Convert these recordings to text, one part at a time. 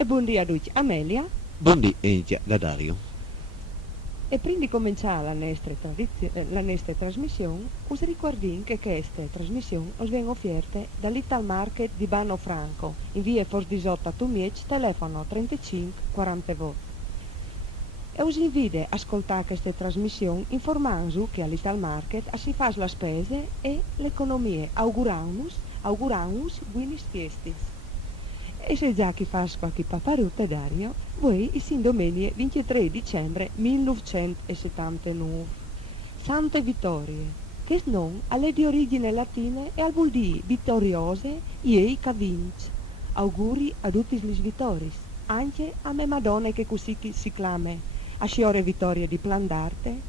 E buondì a tutti, Amelia. Buondì Entia da Dario. E prima di cominciare la nostra trasmissione, us ricordin che questa trasmissione us viene offerta dall'Ital Market di Bano Franco, in via Fors 18 a Tumiec, telefono 35 40 volt. E us invito a ascoltare questa trasmissione informando che all'Ital Market si fa la spesa e l'economia. Auguramos buenas fiestas. E se già chi fa qualche paparutta, Dario, voi in domenica 23 dicembre 1979. Sante Vittorie, che non alle di origine latine e al vuol dire vittoriose e che vince. Auguri a tutti gli vittoris, anche a me Madonna che così si clame, a sciore vittorie di Plandarte,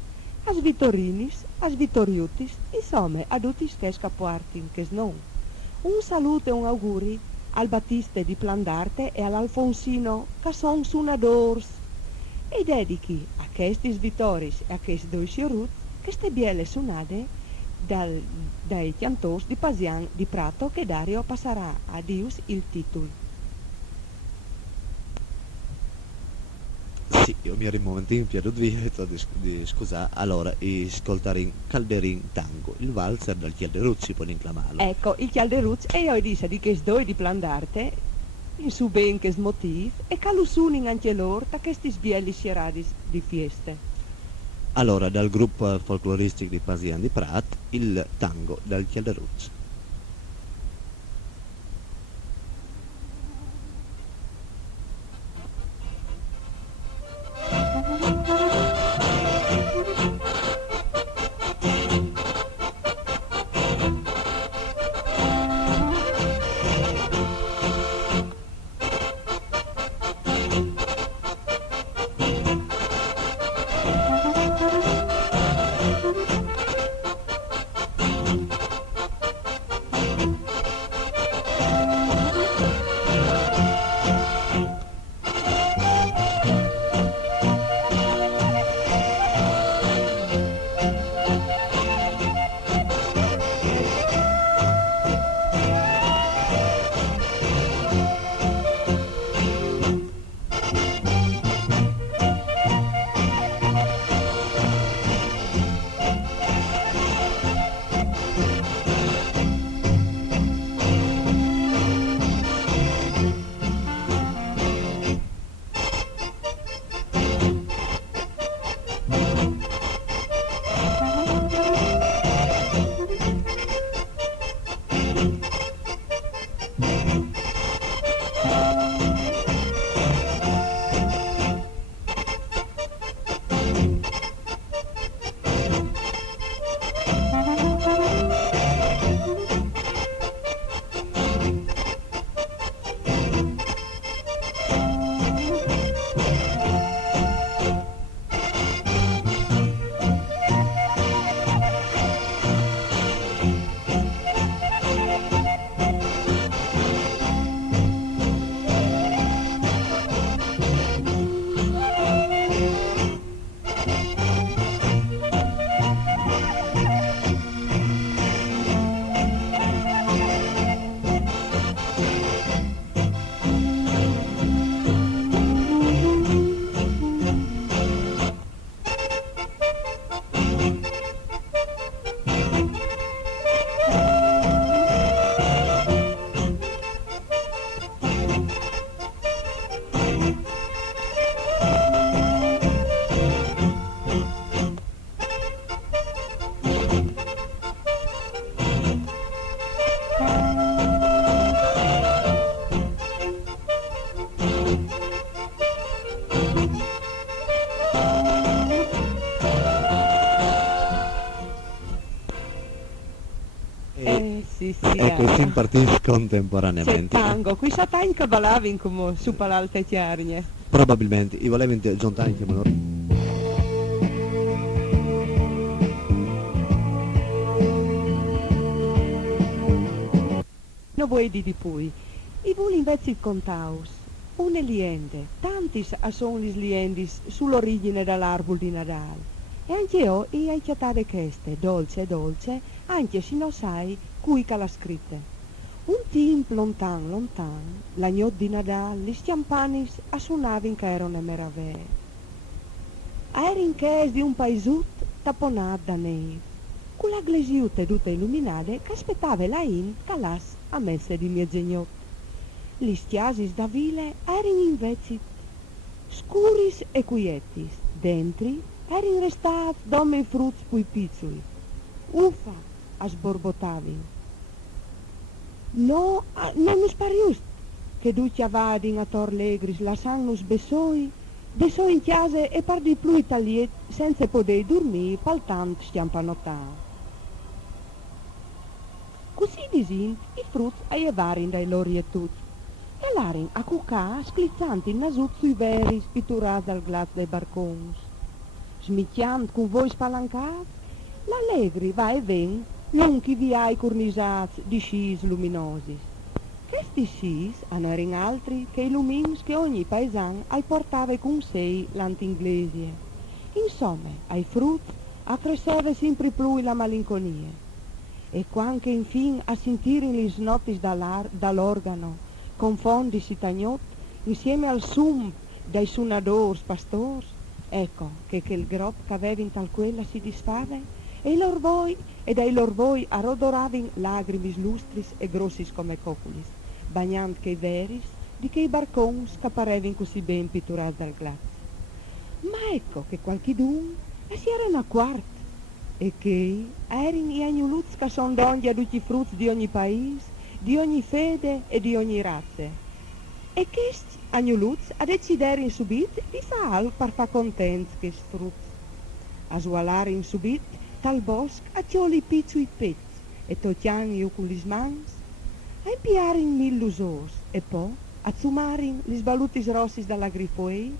a svittorinis, a svittoriutis, insomma a tutti che scapuartin che non. Un saluto e un auguri al Battiste di Plandarte e all'Alfonsino che son suonadors e dedichi a questi vittoris e a questi due sciorut queste bielle suonate dai cantori di Pasian di Prato che Dario passerà a Dius il titolo. Sì, io mi ero un momentino piaciuto di scusare, allora, ascoltare Calderin Tango, il valzer dal Chialderuzzi poi inclamato. Ecco, il Chialderuz e io dice di che due di Plandarte in su ben che motiv e calusunin anche loro da questi sbielli sceradi di fieste. Allora, dal gruppo folcloristico di Pasian di Prat, il tango dal Chialderuzzi. Sì, Ecco, si impartì c'è contemporaneamente. tango, qui sa tango che ballavin come su palalte chiarnie. Probabilmente, io volevo giuntare che me lo... No vuoi di poi. I voli invece contaus. Une liende, tanti sono gli liendis sull'origine dell'arbol di Nadal. E anche io hai chiatate queste, dolce, dolce, anche se non sai cui che l'ha scritte. Un temp lontan, lontan, la nit di Nadal, gli campanis suonavano che erano meraviglie. Erin che di un paesut taponat da neve, con la glesiute tutta illuminata che aspettava la in calas a messe di mezzegnot. Gli stiasis da vile erin invece scuris e quietis, dentri erin restat dome fruts pui pizzui. Uffa, sborbottavin. No, non nus pariust, che ducia vadin a tor legris, lasannus besoi, desò in chiase e par di più italiet, senza poter dormire, paltant stiampanotà. Così disint, i fruts aievarin dai loro ietuts, e l'arin a cucà splizzanti il nasut sui veri, spitturati dal glaz dei barcons. Smicchiant con voi spalancat, l'allegri va e ven, non chi vi hai cornisats di scis luminosis. Questi scis eran altri che i lumins che ogni paesan al portava con sé l'antinglesie. Insomma, ai frutti accresceva sempre più la malinconia. E quanche infin a sentire gli snotis dall'organo, confondisi tagnot, insieme al sum dei suonadors pastors, ecco che il grop che aveva in tal quella si disfava, e dai lor voi arrodoravin lacrimis lustris e grossis come coculis, bagnant che i veris, di che i barcons caparevin così ben pitturati dal glaz. Ma ecco che qualchidun si era una quarta, e che erin i agnuluz che son d'ogni a tutti i frutti di ogni paese, di ogni fede e di ogni razza. E questi agnuluz a deciderin subit di far par fa contents che frutti. A sualarin subit tal bosc a tioli pizzui pezzi e totian io con lis mans, a impiarin millusors e poi a zumarin lis balutis rossis dalla grifoei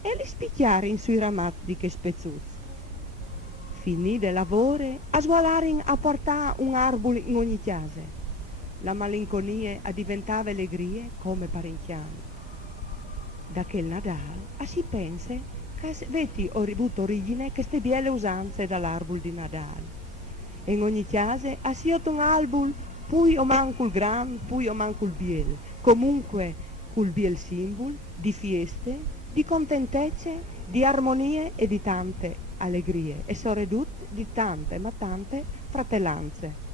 e li spicchiarin sui ramati che spezzuzzi. Finì de lavoro a sualarin a portare un arbol in ogni chiesa. La malinconia a diventava allegria come parenchiano. Da quel Nadal a si pensa che avete avuto origine queste biele usanze dall'arbol di Nadal. In ogni chiesa ha siete un album, poi o manco il gran, poi o manco il biel, comunque col biel simbolo di feste, di contentezze, di armonie e di tante allegrie, e soredut di tante, ma tante fratellanze.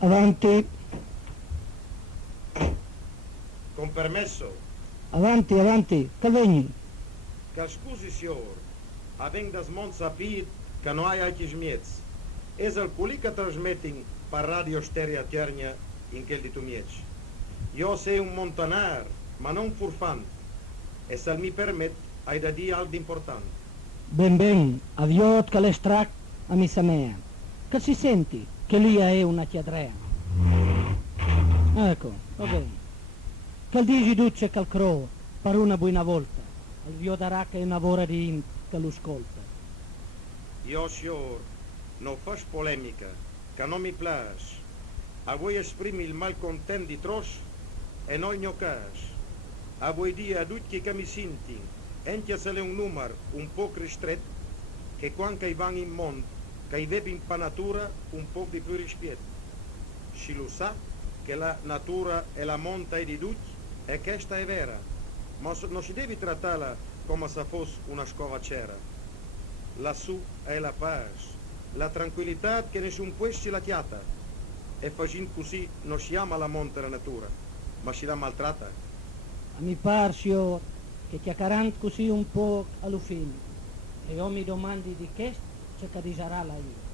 Avanti, Con permesso, avanti, avanti, Calvegni. che scusi signor, avem das mont sapit che non hai aici smiez. Es al culica trasmetting per radio stereo tiernia in quel di tu mieci. Io sei un montanar, ma non furfant. E se mi permet, hai da dire algo importante. Ben, aviot che l'estrac a missa mea. Che si senti che lui è una chiadrea. Ecco, va bene. Che dici duce che cro per una buona volta. Al vio darà che è una vora di int che lo ascolta. Io signor, non fas polemica, che non mi piace. A voi esprimi il malcontent di tros e non il mio caso. A voi dire a tutti che mi senti, entiasele un numero un po' ristretto, che quando van in mondo, che vede in panatura un po' di più rispetto. Si lo sa che la natura è la monta di tutti e questa è vera, ma non si deve trattarla come se fosse una scovacera. lassù è la pace, la tranquillità che nessun può la chiata. E facendo così non si ama la monte la natura, ma si la maltratta. A mi par, signor, che chiacchierando così un po' alla fine, e io mi domandi di che c'è che sarà la io.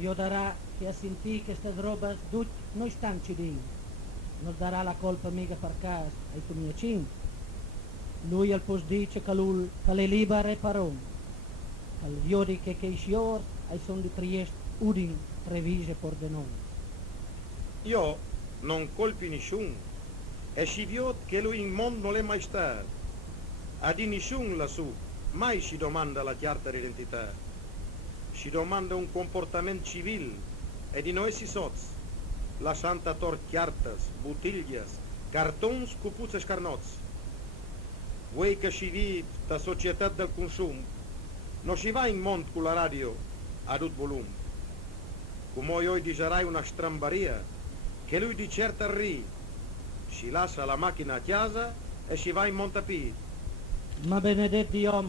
Io darà che a sentire che queste robe tutte noi stanno cidendo. Non darà la colpa mica per caso ai tuoi miei. Lui al posto dice che lui che le libera e parone. Che il viodi che i signor ai son di Trieste udin previse per de noi. Io non colpi nessuno, e si vede che lui in mondo non è mai stato. A di nessuno lassù mai si domanda la chiara identità. Si domanda un comportamento civile e di noi si soz. La santa tor cartas, bottiglias, cartons cu puzze scarnoz. Vuoi che si vive la società del consumo, non si va in mondo con la radio a tutto volume. Come io dicerai una strambaria, che lui di certo ri, si lascia la macchina a casa e si va in montapì. Ma benedetti Dio,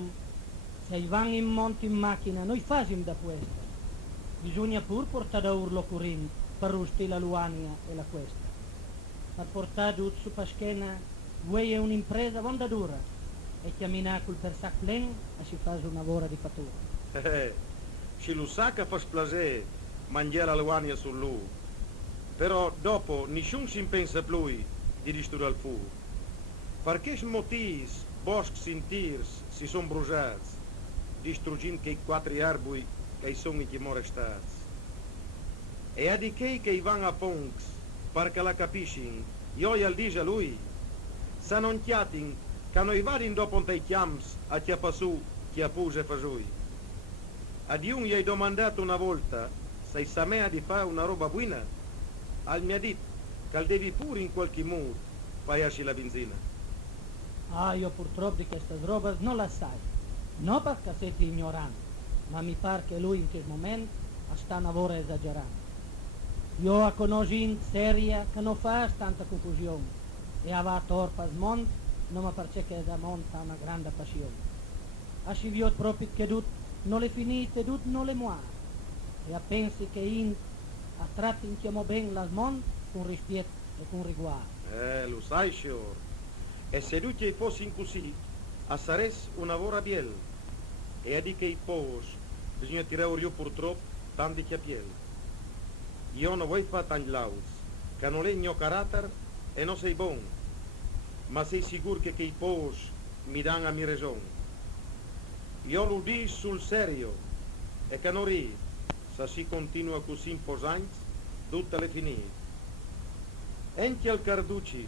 se vanno in monte in macchina, noi facciamo da questa. Bisogna pur portare da urlo curin per rustare la luania e la questa. Per portare tutto su paschena, vuoi è un'impresa vonda dura e chiamina col persac plen e si fa una lavora di fattura. Si lo sa che fa splasè mangiare la luania su lui, però dopo nessuno si pensa più di distruggere il fuoco. Perché motivi boschi sentirs si sono bruciati, distruggendo quei 4 arbori che sono in timore stati. E a di che vanno a ponks, perché la capiscono, io gli dico a lui, se non chiatin, che noi vadin dopo dei chiams a chiappa su, chiappu e fasui. A di un gli hai domandato una volta se sa mea di fare una roba buona, al mi ha detto che devi pure in qualche modo pagarsi la benzina. Ah, io purtroppo di queste robe non la sai, non perché siete ignoranti, ma mi pare che lui in questo momento sta a lavoro esagerando. Io la conosco seria che non fa tanta confusione e aveva torpa al mondo, non mi pare che da mondo ha una grande passione. A si vede proprio che tutto non le finite, tutto non le muore. E a pensi che a tratti chiamo bene il mondo con rispetto e con riguardo. Lo sai, signor. E se tutti fossi così, a sares una vora biel. E a di che i poveri bisogna tirare io purtroppo tanti chiapiel. Io non vuoi fare tanti lauds, che non è il mio carattere e non sei buon, ma sei sicuro che i poveri mi danno a mia ragione. Io lo dico sul serio e che non ri, se si continua così imposante, tutte le finite. Anche al Carducci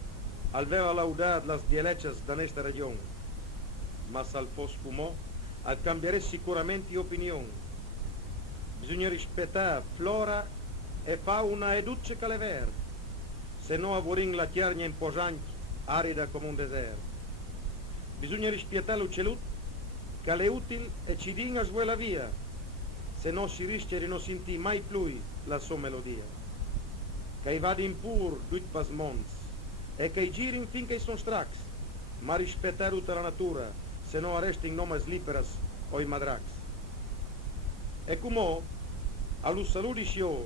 aveva laudato le dialecce da questa regione, ma se al fosse come cambierei sicuramente opinione. Bisogna rispettare flora e fauna e duce che le verde, se no avorin la chiarnia imposante, arida come un deserto. Bisogna rispettare l'uccellut, che è utile e ci dinga svela via, se no si rischia di non sentire mai più la sua melodia. Che vada in pur duit pas mons, e che girin finché sono strax, ma rispettare tutta la natura, se no resti in nome sliperas o i madrax. E come allo saluti signor,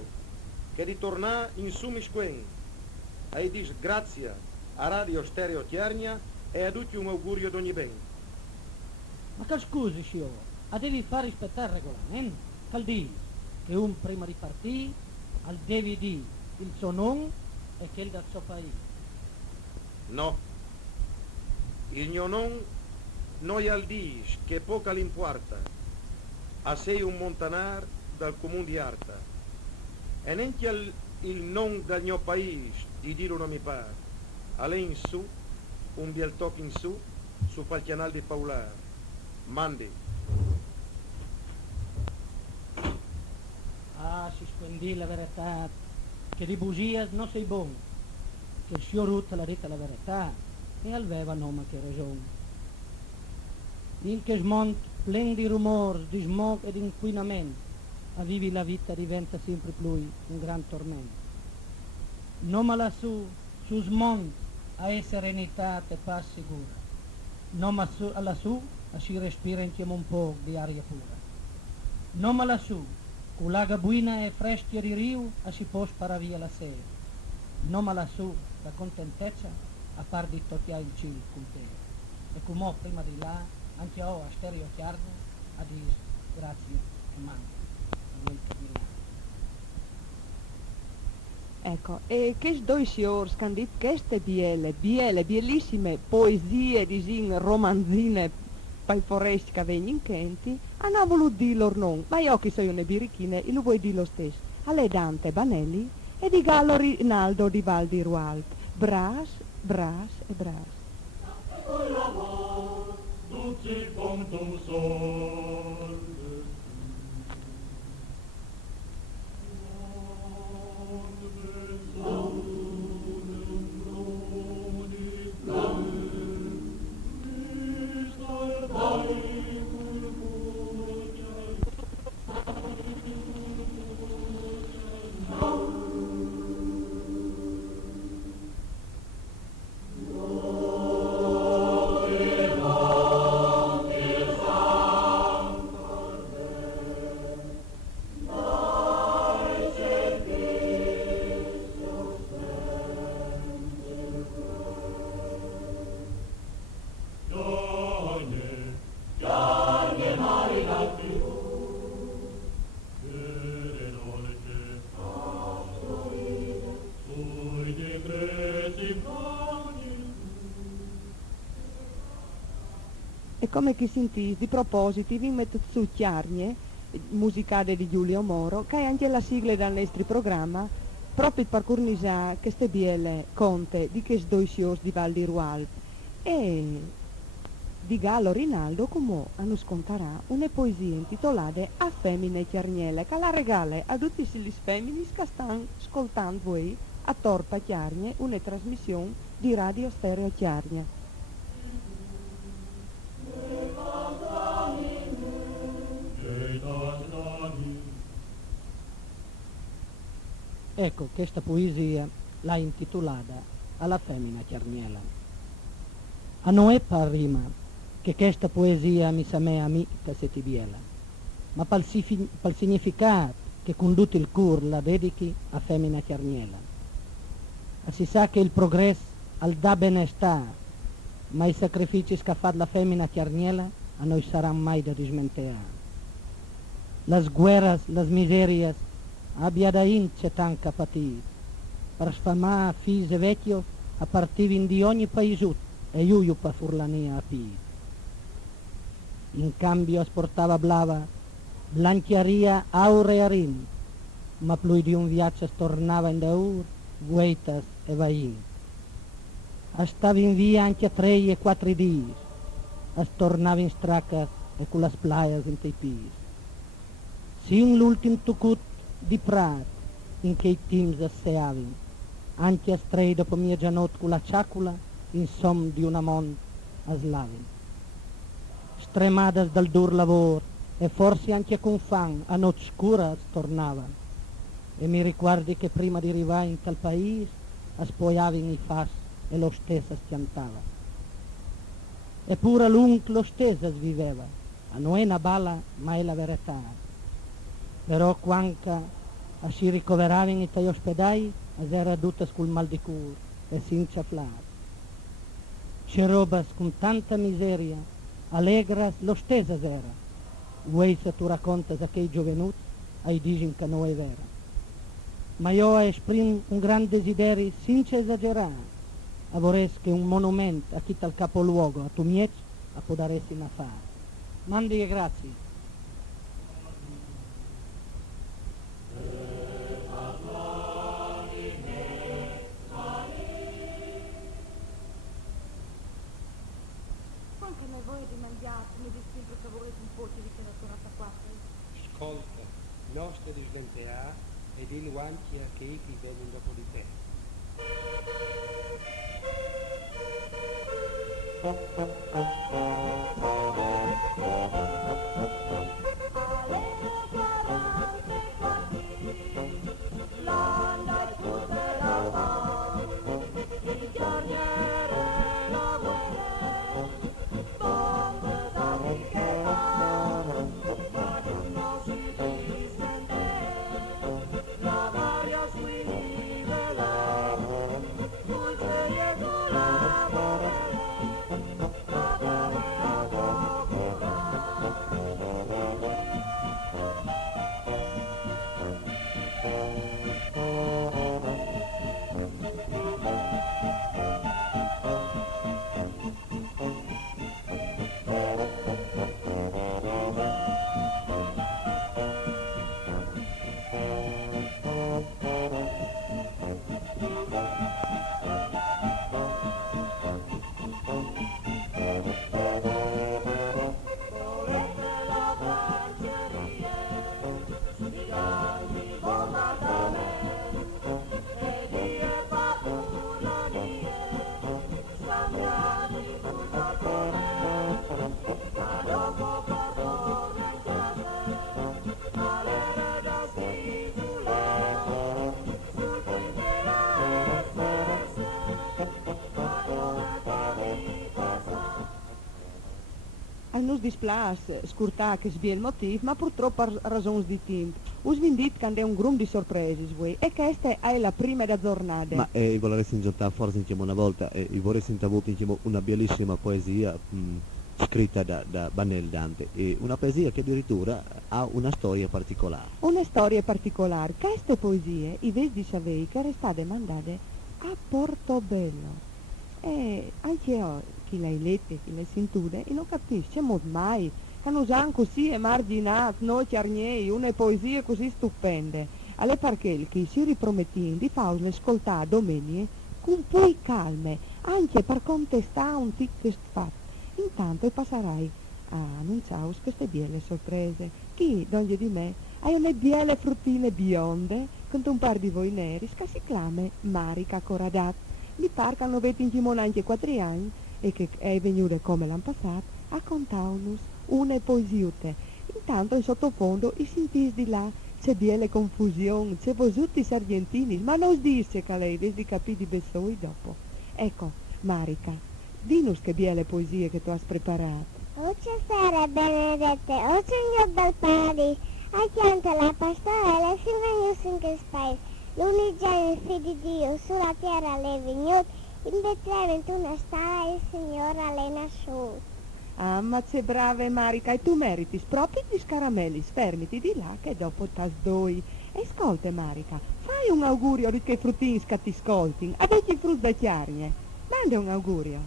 che ritorna in su misquen, e dis grazie a Radio Stereo Tiernia e a tutti un augurio d'ogni ben. Ma che scusi, signor, devi far rispettare il regolamento. Cal dire che un prima di partire al devi dire il suo nome e quel del suo paese. No, il mio nome noi al dis che poca l'importa, a sei un montanar dal comune di Arta. E neanche il nome del mio paese di dirlo non mi pare. Alle in su, un bel tocco in su pel canale di Paular. Mandi. Ah, si spendi la verità, che di bugias non sei buon, che il signor Ruth l'ha detta la verità e aveva nome che ragione. Il che smont plen di rumori, di smog e di inquinamento, a vivi la vita diventa sempre più un gran tormento. Non ma lassù, su smont, a serenità te fa sicura. Non ma lassù, si respira insieme un po' di aria pura. Non ma lassù, con l'aga buina e fresca di rio, si può sparare via la sera. Non ma lassù, da contentezza, a par di tocchiare il cielo con te. E come prima di là, anche ho a stereo chiarno, a dis grazie e manco, a noi terminare. Ecco, e che due signori scandit queste bielissime poesie di sin romanzine pai foresti che vengono in Kenti, hanno voluto dirlo non, ma io che sono una birichina e lo vuoi dire lo stesso, alle Dante Banelli e di Gallo Rinaldo di Val di Rualp, bras, bras e bras. E come che sentì, di proposito, vi metto su Chiarnie, musicale di Giulio Moro, che è anche la sigla del nostro programma, proprio per cornisare queste bielle conte di che due signori di Val di Rualp. E di Gallo Rinaldo come hanno scontarà una poesia intitolata A femmine chiarniele, che la regale a tutti gli femmini che stanno ascoltando voi a Torpa Chiarnie, una trasmissione di Radio Stereo Chiarnia. Ecco, questa poesia l'ha intitolata Alla femmina chiarniela. A noi par rima che questa poesia mi sa me a me che se ti biela, ma pal significato che conduce il cur la dedichi a femmina chiarniela. E si sa che il progresso al dà benestare, ma i sacrifici che fa la femmina chiarniela a noi saranno mai da dismenteare. Las guerras, las miserias, abbia da ince tanca patir, per sfamare fisi vecchio a partivin di ogni paesut e iuiu per furlania a pir. In cambio asportava blava, blanchiaria aurea rin, ma plui di un viaggio stornava in daur, vueitas e vain. Stava in via anche 3 e 4 dies, stornava in stracas e con las plaias in tei pis. Sin l'ultim tucut di prat in che i tims asseavin, anche a strei dopo mia gianot con la ciacula in som di una mont aslavin. Stremadas dal dur lavoro e forse anche con fan a notte scura stornava, e mi ricordi che prima di arrivare in tal paese aspoiavin i fas e lo stesso schiantava. Eppure lung lo stesso viveva, a non è una balla ma è la verità. Però quando si ricoveravano in tai ospedali, era tutte col mal di cura e senza flare. C'è roba con tanta miseria, allegra lo stesso era. Vuoi se tu racconti a che giovenuti, hai dici che non è vera. Ma io esprimo un gran desiderio senza esagerare. A vorrei che un monumento a chi tal capoluogo, a tu miec, a podaresti na fare. Mandi e grazie. Ascolta, nostra di sventeà e di luanti a che vengono dopo di te. displas scurtà che sbia il motivo, ma purtroppo per ragioni di tempo. Us vi dit che è un grum di sorprese, voi, e questa è la prima da giornata. Ma vorresti ingiuntare forse insieme una volta, vorresti avuto insieme una bellissima poesia scritta da Banel Dante, e una poesia che addirittura ha una storia particolare. Una storia particolare. Queste poesie, i vesi sapei che erano state mandate a Portobello. E anche io, chi le lette, chi le sentute, e non capisce mai che non usano così emarginati, noi chiarniei, una poesia così stupende. Alle perché che si ripromettino di farle ascoltare domenica con poi calme, anche per contestare un tic fatto. Intanto passerai a annunciare queste biele sorprese. Chi, donne di me, hai una biele fruttine bionde, con un par di voi neri, che si chiama Marica Coradat. Mi pare che hanno avete in timone anche 4 anni e che è venuta come l'anno passato a contarnos una poesiute. Intanto in sottofondo i sentis di là c'è biele confusione, c'è voi tutti argentini, ma non dice che lei vedi capire di Bessoi dopo. Ecco, Marica, dinos che biele poesie che tu hai preparato. Oce sere benedette, o Signor del Paradiso, accanto alla pastorella si venius in che spaese. L'unigenio figlio di Dio sulla terra l'è venuto, in Betlemme una stalla il Signore l'è nasciuto. Ah, ma c'è brave Marica, e tu meriti proprio gli scaramelli, fermiti di là che dopo t'asdoi. E ascolta Marica, fai un augurio di che fruttini che ti ascoltin, a vecchi frutti da chiarnie. Manda un augurio.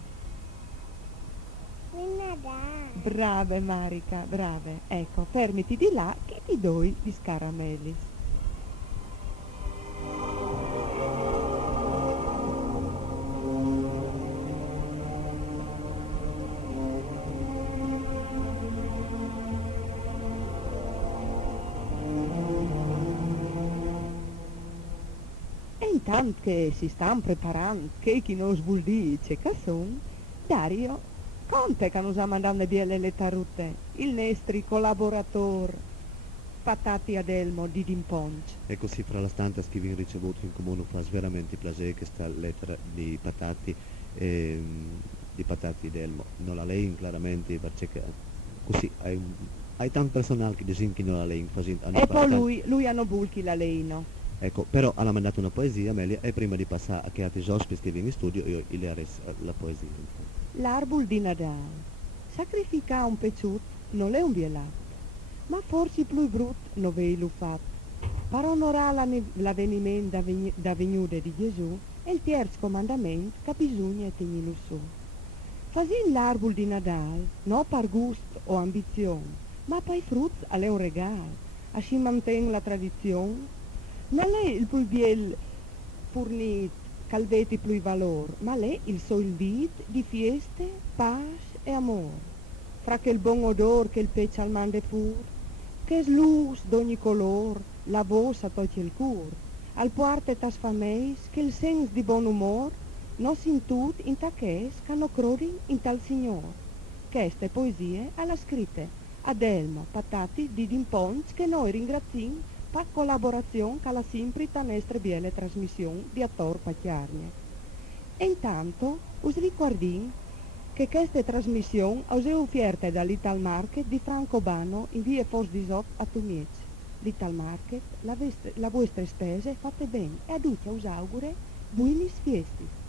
Nadà. Brave Marica, brave. Ecco, fermiti di là che ti doi gli scaramelli. E intanto che si stanno preparando che chi non sbuldice che son, Dario conte che nos ha mandato le tarute, il nostro collaboratore, Patati Adelmo di Dimponch. E così fra la stante che vi ricevuto in comune fa veramente piacere questa lettera di Patati Delmo. Non la leggo chiaramente perché così hai tanto personale che dicono che non la leggo. E poi lui hanno bulchi la leino. Ecco, però ha mandato una poesia, Amelia, e prima di passare a che altri ospiti che viene in studio, io le ho la poesia. L'arbol di Nadal. Sacrificare un pezzuto non è un bielato, ma forse più brutto non ve lo fatto. Per onorare l'avvenimento da venuta di Gesù è il terzo comandamento che bisogna tenere su. Fasin l'arbol di Nadal, non per gusto o ambizione, ma per i frutti è un regalo. Así mantiene la tradizione. Non è il più biel fornito che avete più valore, ma è il suo invito di feste, pace e amore. Fra che il buon odore che il pecce al mande fur, che slus d'ogni color, la voce toglie il cur, al parte tas fameis che il sens di buon umor, non sin tut in taches che hanno crodi in tal signor. Queste poesie alla scritte Adelmo Patati di Dimponch che noi ringraziamo per collaborazione con la sempre nostra bella trasmissione di Attor Pacchiarne. E intanto us ricordiamo che questa trasmissione è offerta dall'Ital Market di Franco Bano in via Fos 18 a Tumiec. L'Ital Market, la vostra spese fatte bene e a tutti us augure buonis fiestis.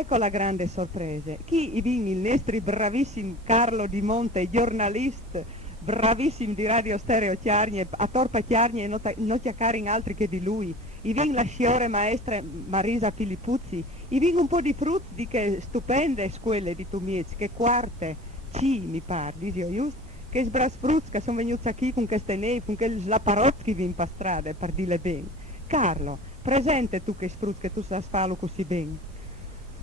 ecco la grande sorpresa. Chi i vin il nostro bravissimo Carlo Di Monte, giornalista, bravissimo di Radio Stereo Chiarnie, a Torpa Chiarnie e non chiacchiare altri che di lui. I vin la sciore maestra Marisa Filippuzzi, i vin un po' di frutta di che stupende scuole di Tumiec, che quarte, mi pare, dici giusto? Che sbrasfruz che sono venuti qui con queste nevi, con quei slaparozzi vin per strada, per dire bene. Carlo, presente tu che sfruz che tu sai farlo così bene.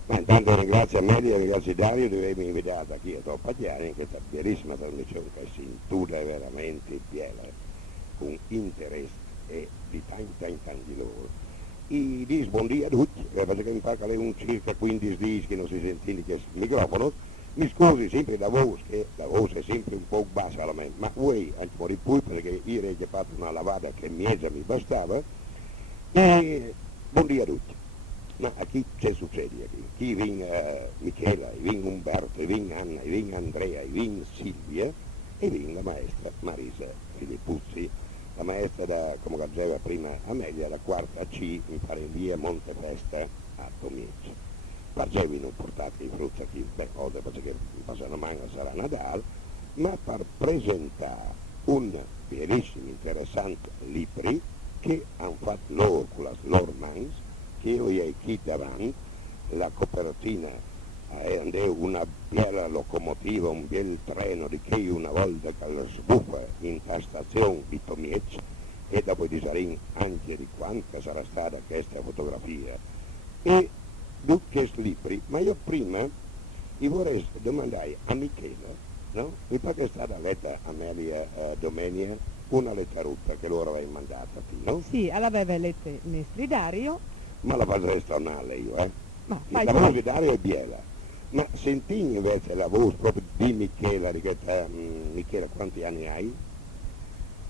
Ma intanto ringrazio Amelia e ringrazio Dario di avermi invitato qui a Toppachiani in questa bellissima trasmissione che si intitola veramente piena, con interesse e di tanti loro. I dis buon dia a tutti, perché mi fa che è un circa 15 dis che non si sentì che il microfono, mi scusi sempre la voce, che la voce è sempre un po' bassa alla mente, ma voi anche un po' di più perché ieri ho fatto una lavata che mezza mi bastava, e buon dia a tutti. Ma a chi c'è succede qui? Chi vin Michela, vin Umberto, vin Anna, vin Andrea, vin Silvia e vin la maestra Marisa Filippuzzi, la maestra da, come diceva prima Amelia, la quarta C, mi pare in via Montefesta a Tomiec. Pargevi non portate i frutti qui per cose perché passano manga sarà Nadal, ma per presentare un bellissimo interessante libro che hanno fatto loro con le loro mani, che io ho qui davanti, la copertina è una bella locomotiva, un bel treno di che una volta che la sbuffa in stazione di Tomiec e dopo di Sarin anche di quanta sarà stata questa fotografia e tutti questi libri, ma io prima vi vorrei domandare a Michela, no? Mi pare che è stata letta a Amelia domenica una letterutta che loro avevano mandata qui, no? Sì, l'aveva letta il nostro Dario. Ma la faccio stornare io, Ma la voce di Dario è biela, ma senti invece la voce proprio di Michela, di questa, Michela quanti anni hai?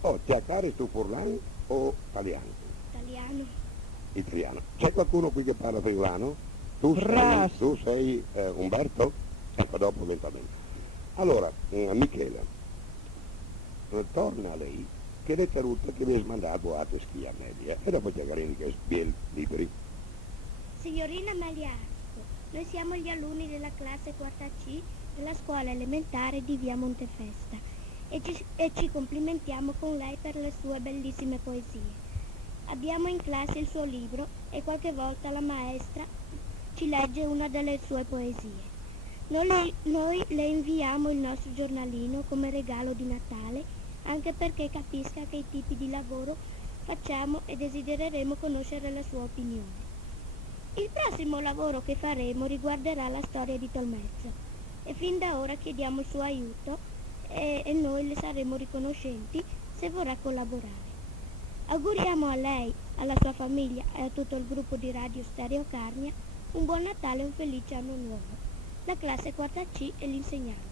Oh, ti accari tu furlano o italiano? Italiano. Italiano. C'è qualcuno qui che parla friulano? Tu sei Umberto? Ecco, dopo eventualmente. Allora, Michela, torna a lei, che letterutta che mi hai mandato a Teschi a Media e dopo chiacchierini che spiel libri. Signorina Maliarco, noi siamo gli alunni della classe 4C della scuola elementare di via Montefesta e ci complimentiamo con lei per le sue bellissime poesie. Abbiamo in classe il suo libro e qualche volta la maestra ci legge una delle sue poesie. Noi le inviamo il nostro giornalino come regalo di Natale, anche perché capisca che tipi di lavoro facciamo e desidereremo conoscere la sua opinione. Il prossimo lavoro che faremo riguarderà la storia di Tolmezzo e fin da ora chiediamo il suo aiuto e noi le saremo riconoscenti se vorrà collaborare. Auguriamo a lei, alla sua famiglia e a tutto il gruppo di Radio Stereo Carnia un buon Natale e un felice anno nuovo. La classe 4C e l'insegnante.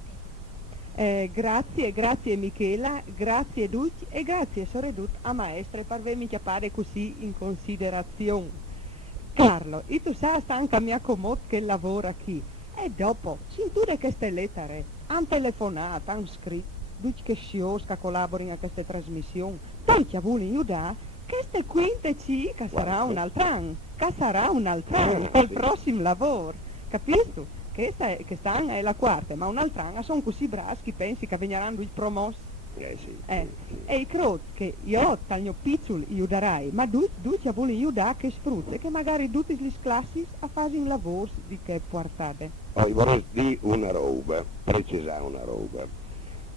Grazie Michela, grazie Duc e grazie Soredut a maestre per avermi chiappare così in considerazione. Carlo, e tu sai anche mia comod che lavora qui e dopo, cinture queste lettere, hanno telefonato, hanno scritto, Duc che scios che collaborano a queste trasmissioni, poi ci vuole aiutare, queste quinte C che sarà un altro anno, col prossimo lavoro, capisci? Quest'anno è la quarta, ma un'altra anno sono così bravi che pensi che verranno i promossi. Sì. E credo che io taglio piccolo aiuterai, ma tu ci vuoi aiutare che spruzze, che magari tutte le classi a fare un lavoro di che portate. Oh, vorrei dire una roba, precisare una roba.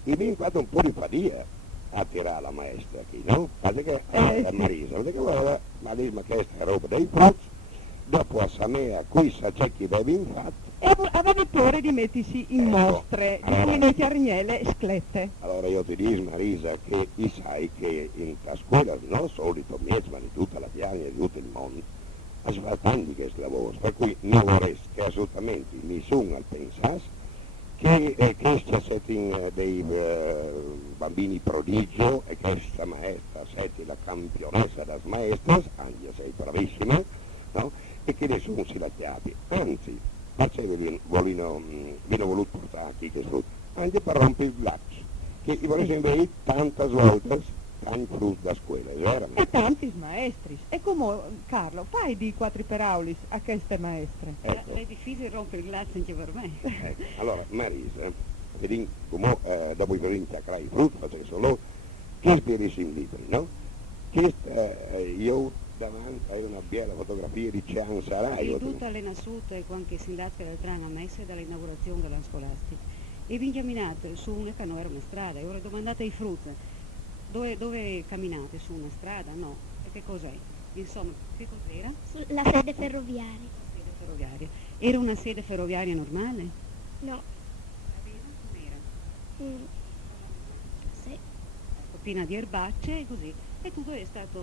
Io mi ho fatto un po' di fatica a tirare la maestra qui, no? Perché la Marisa, perché guarda, ma questa roba dei fruzzi, dopo a Samea qui sa c'è chi avevi fatto. E aveva paura di mettersi in mostre, di cui noi chiarniele sclette. Allora io ti dico Marisa che sai che in la scuola non solo di Tomiec ma di tutta la Piana e di tutto il mondo ha fatto tanti questi lavori, per cui non vorrei che assolutamente mi sono al pensare che questa setting dei bambini prodigio e questa maestra sette la campionessa das maestras, anche sei bravissima, no? E che nessuno si la chiavi, anzi perché vi ho voluto portare qui che anche per rompere il ghiaccio, che vorrei sempre tante volte tan frut da scuola, vero? E tanti maestri. E come, Carlo, fai di quattro paraulis a queste maestre? Ecco. È difficile rompere il ghiaccio anche per me. Ecco. Allora, Marisa, vedi, come dopo i primi a creare frut, perché solo che spierissi libri, no? Che io davanti a una bella fotografia di Cian Sarai. E tutte le nascite quando si andate del tram a messe dall'inaugurazione dell'anno scolastico. E vi camminate su una che non era una strada, e ora domandate ai frutti, dove camminate? Su una strada? No. E che cos'è? Insomma, che cos'era? La sede ferroviaria. Sede ferroviaria. Era una sede ferroviaria normale? No. Com'era? Sì. Piena di erbacce e così. E tutto è nato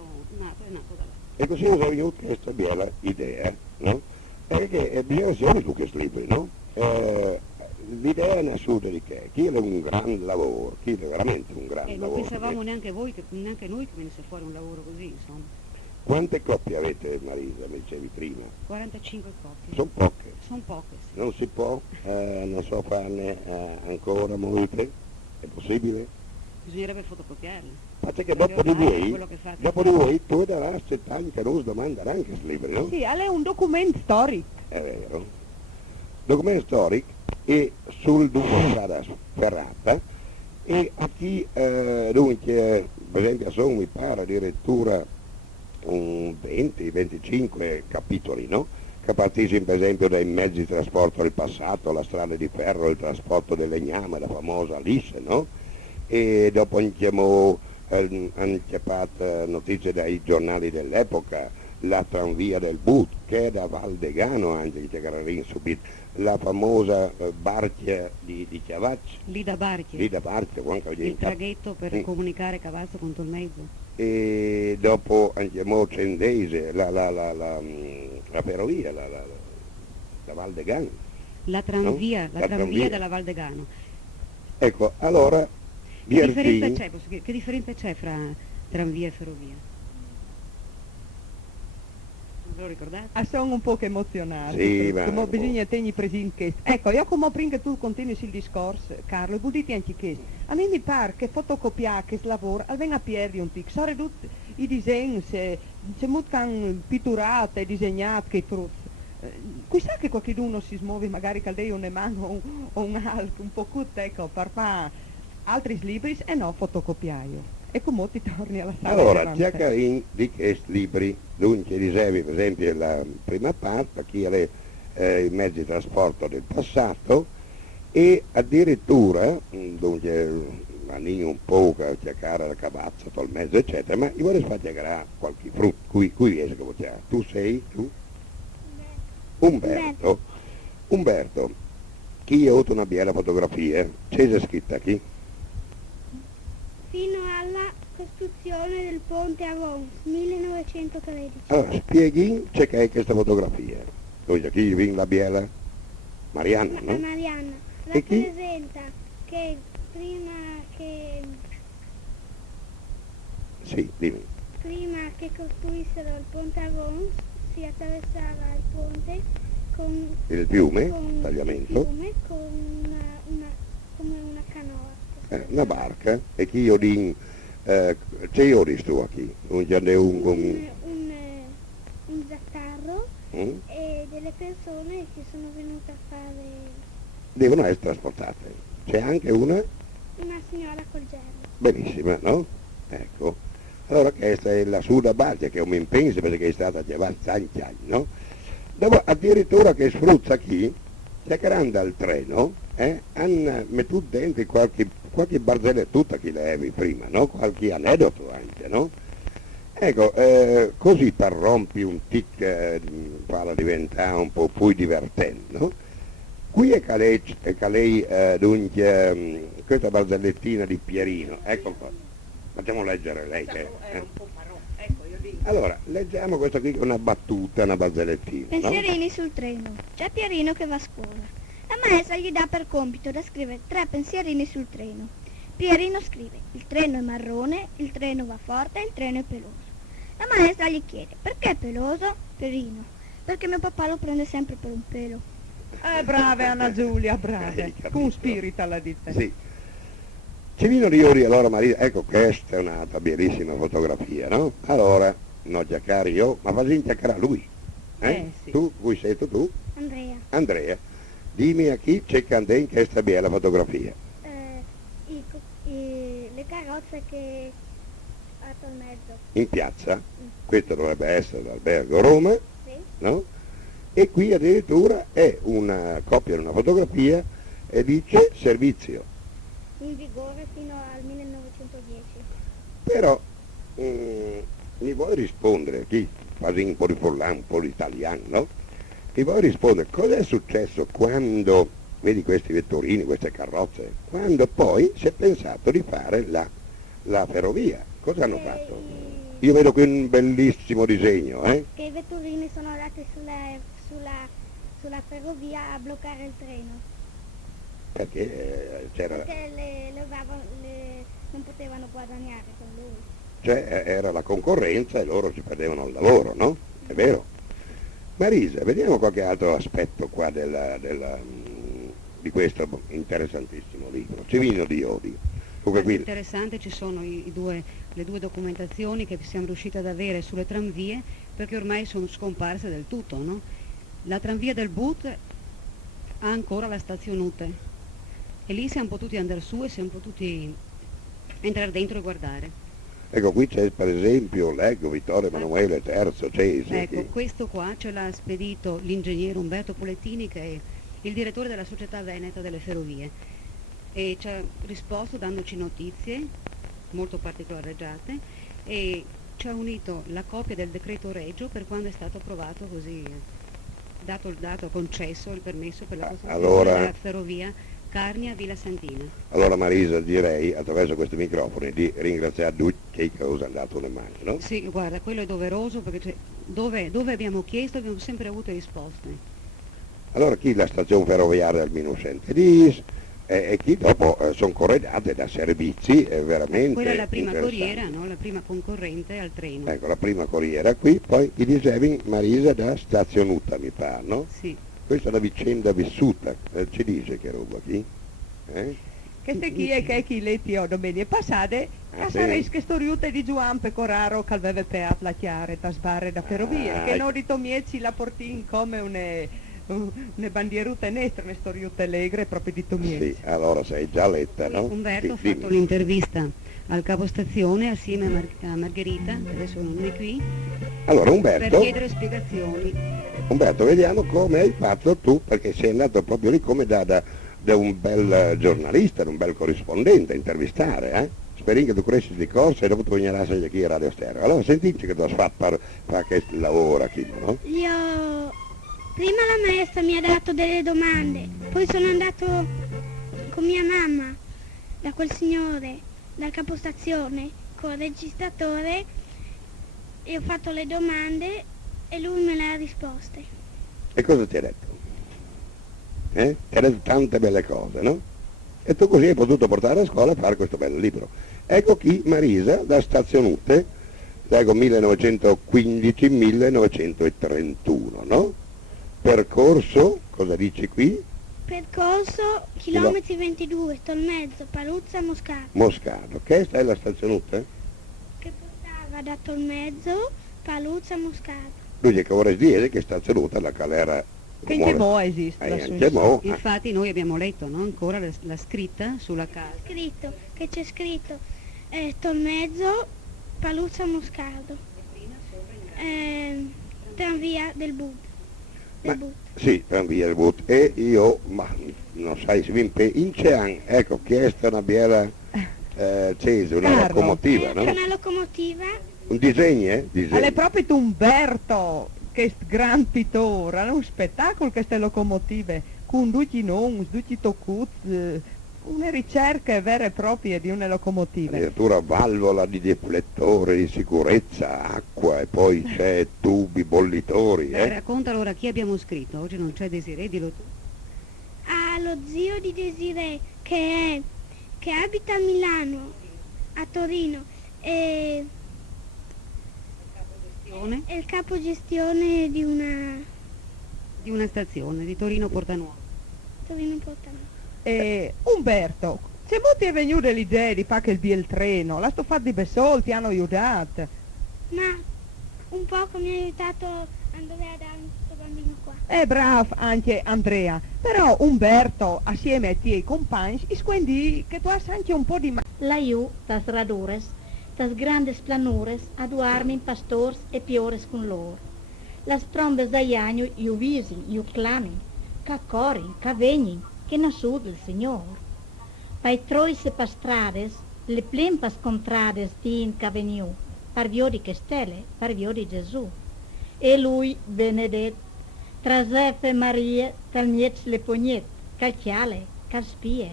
da là. E così ho avuto questa bella idea, no? Perché bisogna essere su questi libri, no? L'idea è nascuta di che? Chi è un gran lavoro, chi è veramente un gran E non lavoro. pensavamo neanche noi che venisse fuori un lavoro così, insomma. Quante coppie avete, Marisa, mi dicevi prima? 45 coppie. Sono poche. Sono poche, sì. Non si può, non so farne ancora molte, è possibile? Bisognerebbe fotocopiarle. Fate che Quello dopo di voi tu darai 70 che non domandare anche questi libri, no? Sì, è un documento storico. È vero. Documento storico e sul dunque strada ferrata e a chi dunque, per esempio sono mi pare addirittura un 20-25 capitoli, no? Che partiscono per esempio dai mezzi di trasporto del passato, la strada di ferro, il trasporto del legname, la famosa Alisse, no? E dopo hanno fatto notizie dai giornali dell'epoca, la tranvia del But, che è da Valdegano anche, che era lì subito, la famosa barchia di Chiavacci, Lì da Barchi, anche il traghetto per comunicare Cavazzo contro il mezzo. E dopo andiamo Cendese, la ferrovia, la Valdegano. La tranvia, No? la tranvia della Valdegano. Ecco, allora Che differenza Biartini, c'è, posso dire, che differenza c'è fra tranvia e ferrovia? Non ve lo ricordate? Sono un po' emozionati, Sì, ma- come bisogna tenere presente questo. Ecco, io come prima che tu continui sul discorso, Carlo, vuol dire anche questo. A me mi pare che fotocopiare, che lavoro, almeno a piedi un tic, sono tutti i disegni, se molto pitturati e disegnati, che frutti. Chissà che qualcuno si smuove magari che dei una mano o un altro, un po' cutto, ecco, per fare altri libri e no fotocopiaio. E come ti torni alla sala allora davanti. Giacarin di questi libri, dunque dicevi per esempio la prima parte, chi ha i mezzi di trasporto del passato e addirittura, dunque un po' che cercare la cavazza, il mezzo eccetera, ma io vorrei far chiacchierare qualche frutto, qui riesco che vogliamo. Tu sei? Tu? Umberto, chi ha avuto una bella fotografia, c'è scritta qui? Fino alla costruzione del ponte a Vons, 1913. Allora, spieghi c'è che è questa fotografia. Dunque, chi viene la biela? Marianna, La no? Marianna E chi? rappresenta che Sì, dimmi. prima che costruissero il ponte a Vons si attraversava il ponte con Il fiume, il tagliamento, fiume con come una canoa. una barca, e chi io di c'è io di stu qui, un Un zattarro mm? e delle persone che sono venute a fare Devono essere trasportate. C'è anche una una signora col germo. benissima, no? Ecco. Allora questa è la sua base che mi penso perché è stata llevata tanti anni, no? Dopo addirittura che sfrutta chi, cercando al treno, hanno messo dentro qualche barzelletta che levi prima, no? Qualche aneddoto anche, no? Ecco, così per rompi un tic, farla diventare un po' più divertente, no? Qui è che lei dunque, questa barzellettina di Pierino, ecco qua, facciamo leggere lei che... Allora, leggiamo questa qui che è una battuta, una barzellettina, no? Pensierini sul treno. C'è Pierino che va a scuola. La maestra gli dà per compito da scrivere 3 pensierini sul treno. Pierino scrive: il treno è marrone, il treno va forte, il treno è peloso. La maestra gli chiede: perché è peloso? Pierino: perché mio papà lo prende sempre per un pelo. Brave Anna Giulia, brave. Hai capito. Con spirito alla ditta. Sì. Cimino di Iori, allora Maria, ecco questa è un'altra bellissima fotografia, no? Allora, no chiacchiare io, ma facciamo chiacchierare lui. Sì. Tu, cui sei tu? Andrea. Andrea, dimmi a chi c'è candè in questa bella fotografia. Le carrozze che ha al mezzo. In piazza, questo dovrebbe essere l'albergo Roma, Sì. no? E qui addirittura è una copia di una fotografia e dice servizio. In vigore fino al 1910. Però mi vuoi rispondere, chi fa un po' di forlán, un po' di italiano, no? Mi vuoi rispondere cosa è successo quando, vedi questi vetturini, queste carrozze, quando poi si è pensato di fare la ferrovia? Cosa hanno fatto? Io vedo qui un bellissimo disegno, Che i vetturini sono andati sulla ferrovia a bloccare il treno. Perché c'era, Perché non potevano guadagnare con lui. cioè era la concorrenza e loro ci perdevano il lavoro, no? È vero? Marisa, vediamo qualche altro aspetto qua di questo interessantissimo libro, Cimino di Iori. Comunque qui, Interessante, ci sono le due documentazioni che siamo riusciti ad avere sulle tranvie, perché ormai sono scomparse del tutto, no? La tranvia del But ha ancora la stazione Ute e lì siamo potuti andare su e siamo potuti entrare dentro e guardare. ecco qui c'è per esempio, leggo Vittorio Emanuele III Cesi. Ecco, questo qua ce l'ha spedito l'ingegnere Umberto Polettini, che è il direttore della Società Veneta delle Ferrovie, e ci ha risposto dandoci notizie molto particolareggiate e ci ha unito la copia del decreto Regio per quando è stato approvato, così dato concesso il permesso per la costruzione della ferrovia Carnia-Villa Santina. Allora Marisa, direi attraverso questi microfoni di ringraziare tutti che cosa hanno dato le mani, no? Sì, guarda, quello è doveroso perché dove abbiamo chiesto abbiamo sempre avuto risposte. Allora chi la stazione ferroviaria del Minuscente Dis e chi dopo sono corredate da servizi veramente Quella è la prima interessanti. corriera, no? La prima concorrente al treno. Ecco, la prima corriera qui, poi mi dicevi Marisa da Stazionuta mi pare, no? Sì. Questa è la vicenda vissuta, ci dice che roba qui? Queste chi è che chi letti domenica passate, a saresche che storiute di Giuan Pecoraro che aveva peat la chiare da sbarre da ferrovia, che non ritomieci la portin come une bandierute nestre, ne storiute allegre proprio di tomieci. Sì, allora sei già letta, no? Umberto ha Sì, fatto l'intervista al capostazione assieme a Margherita, che adesso non è qui, allora per Umberto, chiedere spiegazioni. Umberto, vediamo come hai fatto tu, perché sei andato proprio lì come da un bel giornalista, da un bel corrispondente a intervistare, Speri che tu cresci di corsa e dopo tu vignerai qui a Radio Stereo. Allora sentici che tu hai fatto per questo lavoro, no? Prima la maestra mi ha dato delle domande, poi sono andato con mia mamma da quel signore, dal capostazione, con il registratore e ho fatto le domande e lui me le ha risposte. E cosa ti ha detto? Ti ha detto tante belle cose, no? E tu così hai potuto portare a scuola a fare questo bello libro. Ecco qui Marisa da Stazionute, leggo 1915-1931, no? Percorso, cosa dici qui? Percorso chilometri 22, Tolmezzo, Paluzza, Moscato. Moscato, questa è la Stazionute? Che portava da Tolmezzo, Paluzza, Moscato. Lui che vorrei dire che Stazionute la calera Che in Mo esiste la sua Infatti noi abbiamo letto, no? Ancora la scritta sulla casa. Che c'è scritto Tolmezzo, Paluzza, Moscato. Tranvia del Bud. Sì, tranvia del But. E io, ma non sai se mi in Cean, ecco, questa è una bella Cesi, una locomotiva, no? Una locomotiva. Un disegno, disegno. È proprio Umberto, che gran pittore, è un spettacolo queste locomotive, con tutti i nomi, tutti i toccuti, una ricerca vera e propria di una locomotiva. Addirittura valvola di deflettore di sicurezza, acqua e poi c'è tubi bollitori. Racconta allora chi abbiamo scritto, oggi non c'è Desiree, dillo tu. Lo zio di Desiree che abita a Milano, a Torino, e è il capogestione di una stazione di Torino Portanuovo. Torino Portanuovo. Umberto, Se voi ti è venuta l'idea di fare il treno, la sto fatto di Bessol, ti hanno aiutato. Ma un poco mi ha aiutato a dove dare questo bambino qua. Bravo anche Andrea, però Umberto assieme ai tuoi compagni squendi che tu hai anche un po' di Laiù, tas radures, tas grandes planures, aduarmin pastors e piores con lor. Las trombes da iagno iu visi, iu clamin, ca corin, ca vegnin, che nasud il Signor. Pai troise pastrades, le plempas contrades din ca veniu, par vio di che stelle, par vio di Gesù. E lui, benedet, trasefe Maria, tal miets le pognet, cal chiale, cal spie.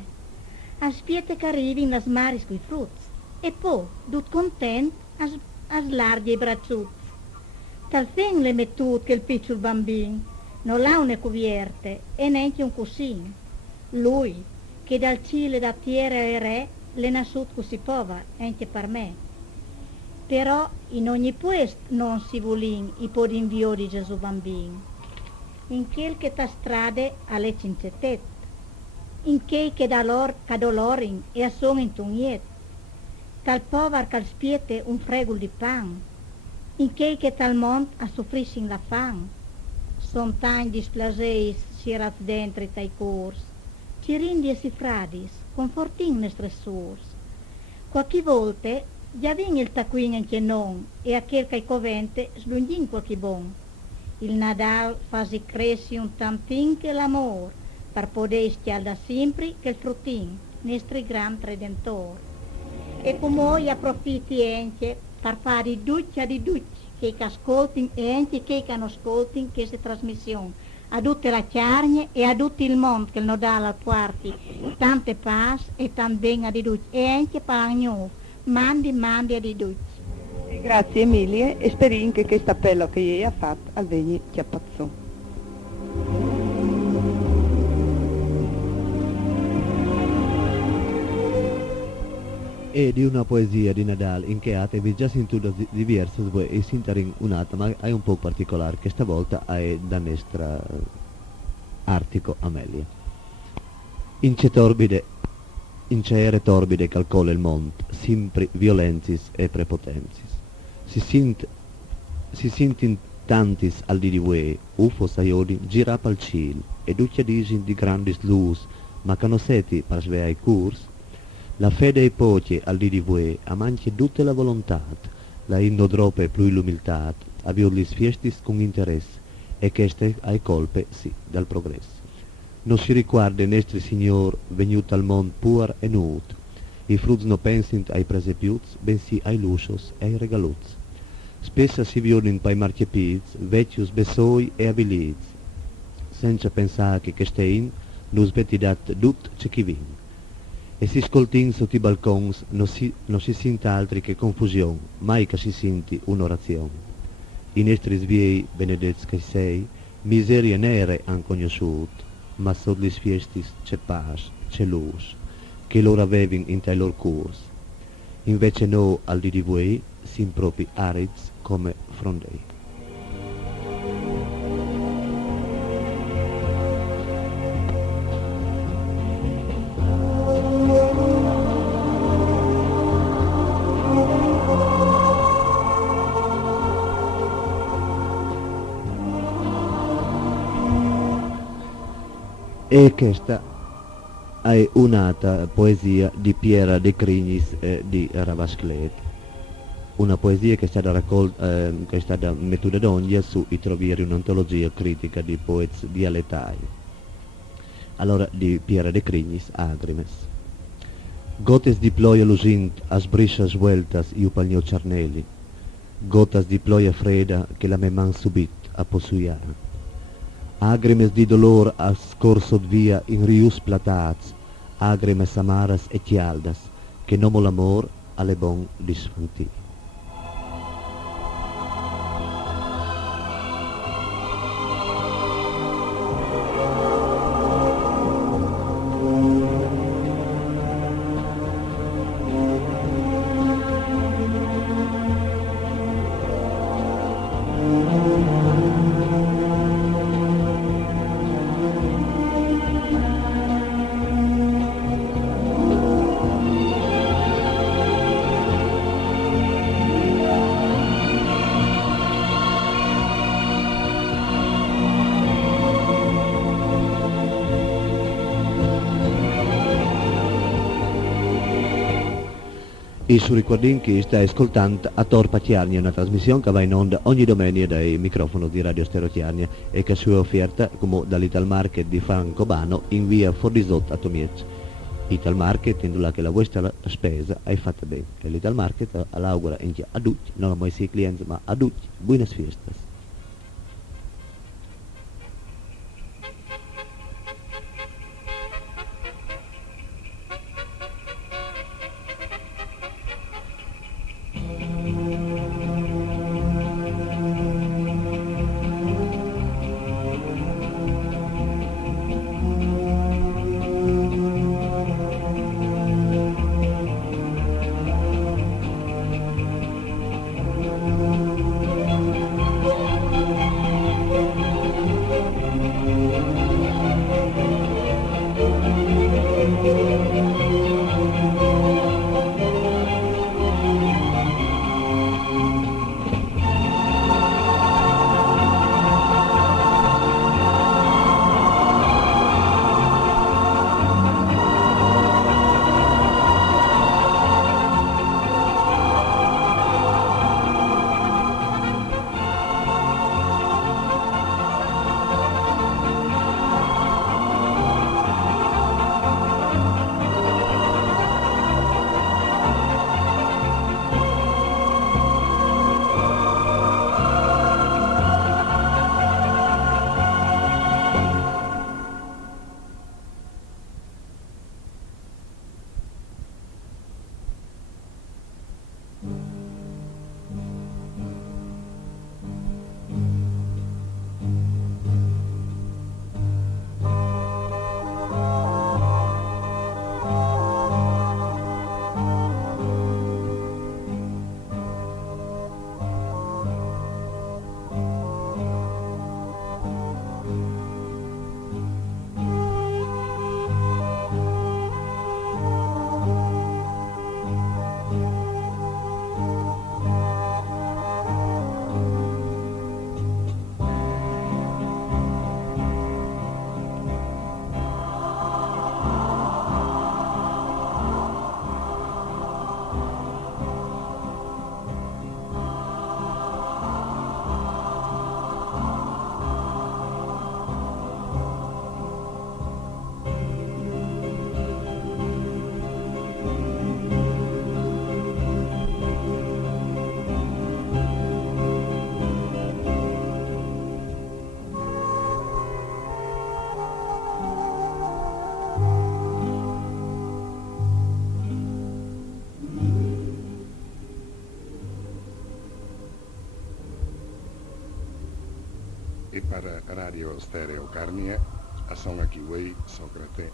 Aspiete che arrivi las maris coi fruts, e po, dut content, as larghi i brazzuz. Tal fin le mettut che il piccolo bambin, non l'ha una cuvierte, e neanche un cussin. Lui, che dal Cile da tierra e re, le nasut così pova, anche per me. Però in ogni puest non si volin i pod invio di Gesù bambin. In quel che ta strade alle cincetet, in quei che da lor cadolorin e a son in tugniet, tal povar cal spiete un fregul di pan, in quei che tal mont a soffrissin la fan, son tan displaseis sirat dentri tai cors, cirindi e si fradis, confortin nestre surs. Qualche volte già vin il taquin anche non, e a quel che covente slungin qualche bon. Il Nadal fasi cresci un tantin che l'amor, per poder stial da sempre che il fruttin, nestri gran redentor. E come approfitti anche per fare di ducci, che ascoltin e anche che non ascoltin questa trasmissione, a tutte le chiarne e a tutto il mondo che non dà la quarti, tante paz e tan ben a di ducci, e anche per ognuno, mandi a di ducci. Grazie Emilie e speri che questo appello che ieri ha fatto al vegni chiappazzo. E di una poesia di Nadal in che avevi già sentito diverse e sintarin un'altra, ma è un po' particolare, che stavolta è da nostra Artico Amelia. In ceere torbide calcola il mont, simpri violentis e prepotensis. Si sint in tantis al di ue, ufo saiodi, girap al cil, ed uccia disin di grandis lus, ma canoseti par sveai curs, la fede e poce al di ue, a manche tutte la volontat, la innodrope plui l'umiltat, a violis fiestis con interesse, e cheste ai colpe, sì, dal progresso. Non si riguarda nostri Signor venut al mond pur e nud, i fruts no pensint ai presepiuts, bensì ai luscios e ai regaluts. Spessa si violin pai marchepiz, vecchius besoi e abiliz, senza pensare che stein nus betidat dut ce chi vin. E si scoltin sotto i balcons non si sint altri che confusion, mai che si sinti un'orazione. I nostri sviei, benedets che sei, miserie nere han conosciut, ma sotto le fiestis c'è pace, c'è luz, che loro avevin in tai lor curs. Invece no al di voi, sin propri arids come frondei. E questa è un'altra poesia di Piera de Crignis di Ravasclet, una poesia che è stata raccolta, che è stata mettuta d'ogni su i trovieri un'antologia critica di poeti dialettai. Allora di Piera de Crignis, Agrimes. Gotes di ploia lusint as briscias vueltas iu palnio ciarneli, gotas di ploia freda che la me man subit a possuiara. Agrimes di dolor a scorso via in rius platats, agrimes amaras e chialdas, che nomo l'amor alle bon disfanti. E su ricordin che stai ascoltando a Torpa Chiarnia, una trasmissione che va in onda ogni domenica dai microfoni di Radio Stereo Chiarnia e che è offerta come dall'Ital Market di Francobano in via Fordisot a Tomiec. Ital Market indula che la vostra spesa hai fatta bene e l'Ital Market all'augura a tutti, non a mai sia clienti ma a tutti, buone fiestas. E per Radio Stereo Carnia, a Sona Kiwei, Socrate,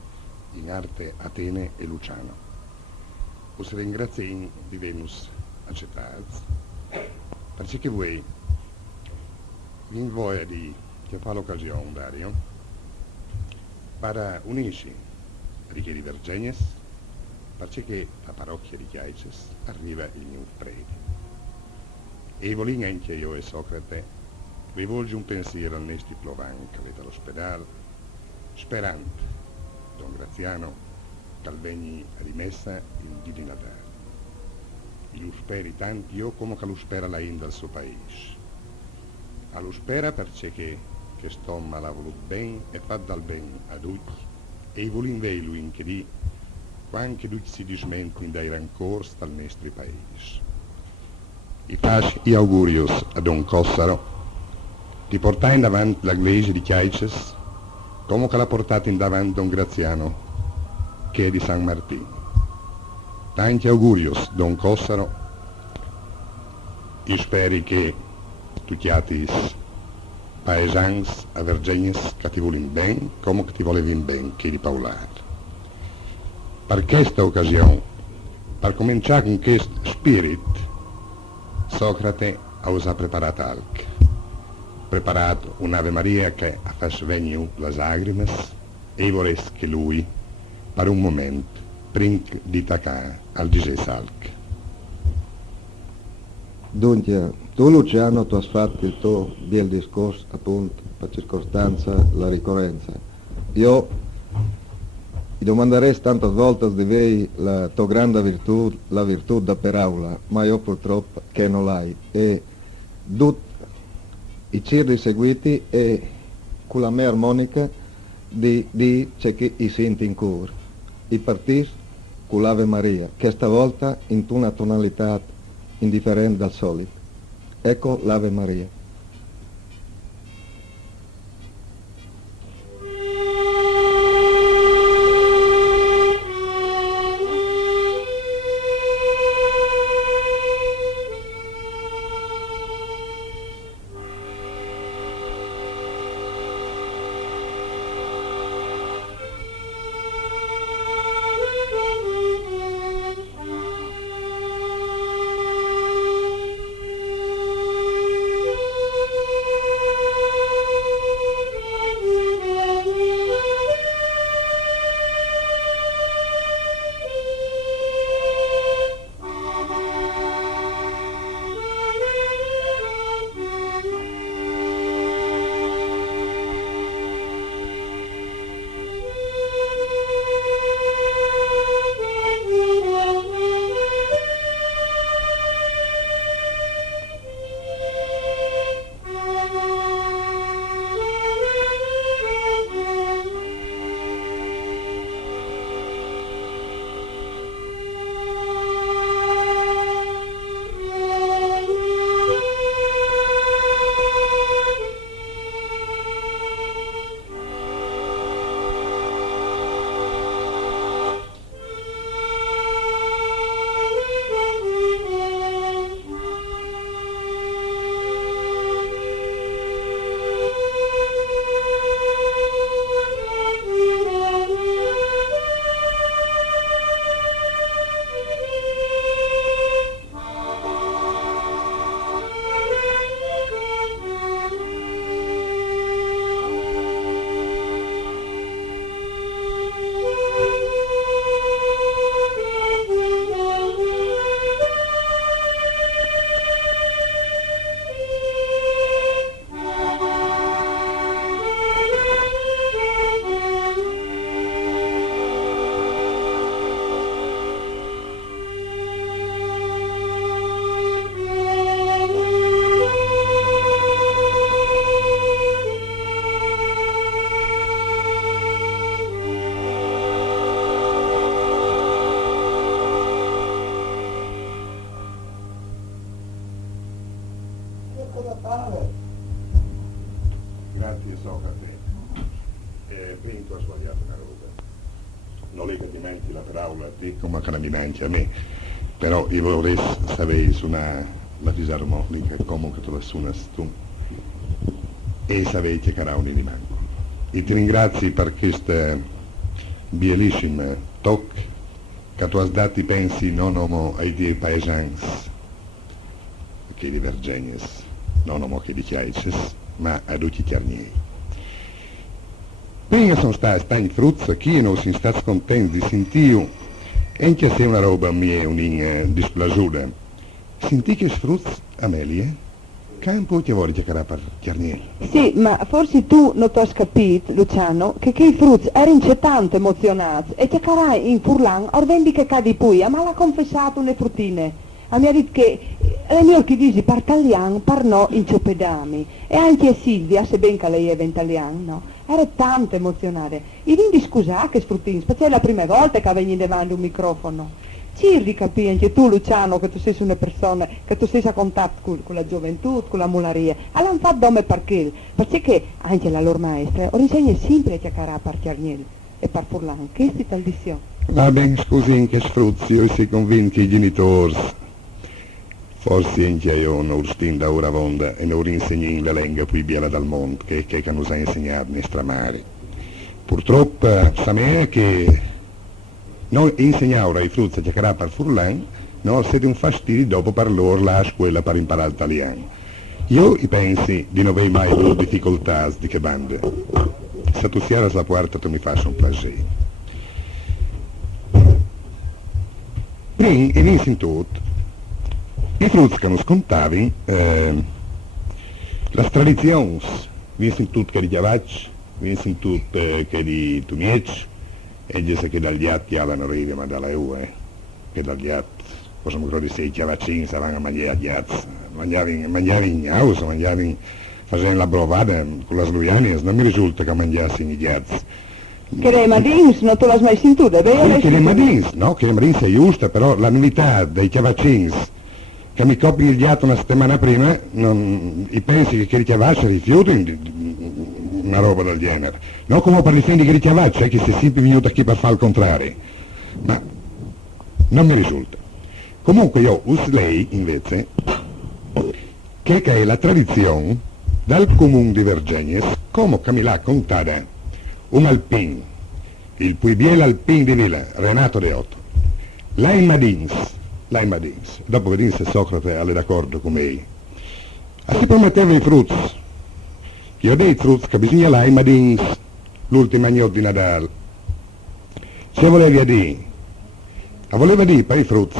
in arte Atene e Luciano. Us ringrazio di Venus accettati, perché voi in voglia di fare l'occasione, Dario, per unirci a di Vergegnes, perché la parrocchia di Chiaices arriva il mio prete. E voglio anche io e Socrate rivolge un pensiero al Nesti Plovan che avete all'ospedale, sperando, Don Graziano, che vegni rimessa in dì di Natale. Lo speri tanti io come che lo spera la in dal suo paese. A lo spera perché che sto l'ha voluto bene e fa dal bene a tutti e vuole invece lui in che di quando tutti si dismentono dai rancors dal nostro paese. I faccio gli augurios a Don Cossaro di portare in davanti la iglesia di Chiaices come che l'ha portata in davanti Don Graziano, che è di San Martino. Tanti augurios, Don Cossaro, io spero che tutti i paesans a Vergegnes che ti vogliono bene, come che ti volevi bene, che di Paolare. Per questa occasione, per cominciare con questo spirito, Socrate ha usato preparato alc. Preparato un'Ave Maria che ha fatto venire le lacrime e vorrei che lui, per un momento, prima di attaccare al Gisesalc. Dunque, tu Luciano, tu hai fatto il tuo bel discorso, appunto, per circostanza, la ricorrenza. Io I domanderesti tantas volte di vei la tua grande virtù, la virtù da paraula, ma io purtroppo che non l'hai. E tutti i cirri seguiti e con la mia armonica di c'è che i senti in cuore. I partis con l'Ave Maria, che stavolta in una tonalità indifferente dal solito. Ecco l'Ave Maria. Grazie Socrate. Ben tu hai sbagliato una roba. Non è che dimentichi la parola a te come che la dimentichi a me. Però io vorrei sapere suonare la fisarmonica come che tu la suonas tu. E sapere che carauni di manco. E ti ringrazio per questa bellissima toc che tu hai dato pensi non homo ai tuoi paesans che di Vergegnes, non homo che di Chiaices, ma a tutti i chiarnieri. Prima sono stati in fruzza, chi non si sta contenti di sentire, anche se una roba mia un displasuta, senti che sfruzza Amelia? Che un po' ti vuole giocare per chiarnieri? Sì, ma forse tu non ti hai capito, Luciano, che i fruzzi erano tanto emozionati e che carai in furlan, orvendi che cadi poi, ma l'ha confessato le fruttine. Mi ha detto che le mie che dici per italiano parlò in ciopedami e anche Silvia, se ben che lei è italiano, no? Era tanto emozionata. E quindi scusate che sfruttini, specie la prima volta che veni davanti un microfono. Ci capisci anche tu, Luciano, che tu sei una persona, che tu sei a contatto con la gioventù, con la mularia. Allora fatto dome perché anche la loro maestra ora insegna sempre a chiacchierare per chiarnieri e per furlan. Che è tal diciamo? Va bene, scusi, che sfruzzi, io si convinto che i genitori forse anche io non stin da ora vonda e non insegni la lingua più bella dal mondo che non sa insegnato nostra mare. Purtroppo sa me che non insegnare ai frutti a chiacchierare per furlan, no, siete un fastidio dopo per loro la scuola per imparare l'italiano. Io pensi di non aver mai avuto difficoltà di che bande. Se tu sia alla porta tu mi fai un piacere. Prima, in tutto, i frutti che non scontavi, le tradizioni, vi in tutto che di chiavacci, vi in tutto che di tumieci, E dice che dagli atti alla rive, ma dalla EU, che dagli atti, possiamo credere se i chiavacini stavano a mangiare gli atti, mangiavi in house, facevano la brovata con le sluiane, non mi risulta che mangiassero gli atti. Che le madins, non te l'hai mai sentito, vero? Che le madins, no, che le madins è giusta, però la novità dei chiavacini, che mi copi gli atti una settimana prima, i pensi che i chiavacci rifiutano una roba del genere. Non come per difendere che i chiavacci, che si è sempre venuto qui per fare il contrario. Ma non mi risulta. Comunque io uso lei, invece, che è la tradizione dal comune di Vergennes, come che mi l'ha contata un alpin, il più bello alpin di Villa, Renato De Otto. Lei Madins, dopo vedere se Socrate è d'accordo con me, si prometteva i frutti. Io dei frutti che bisogna lei Madins, l'ultima notte di Natale. Se voleva dire per i frutti,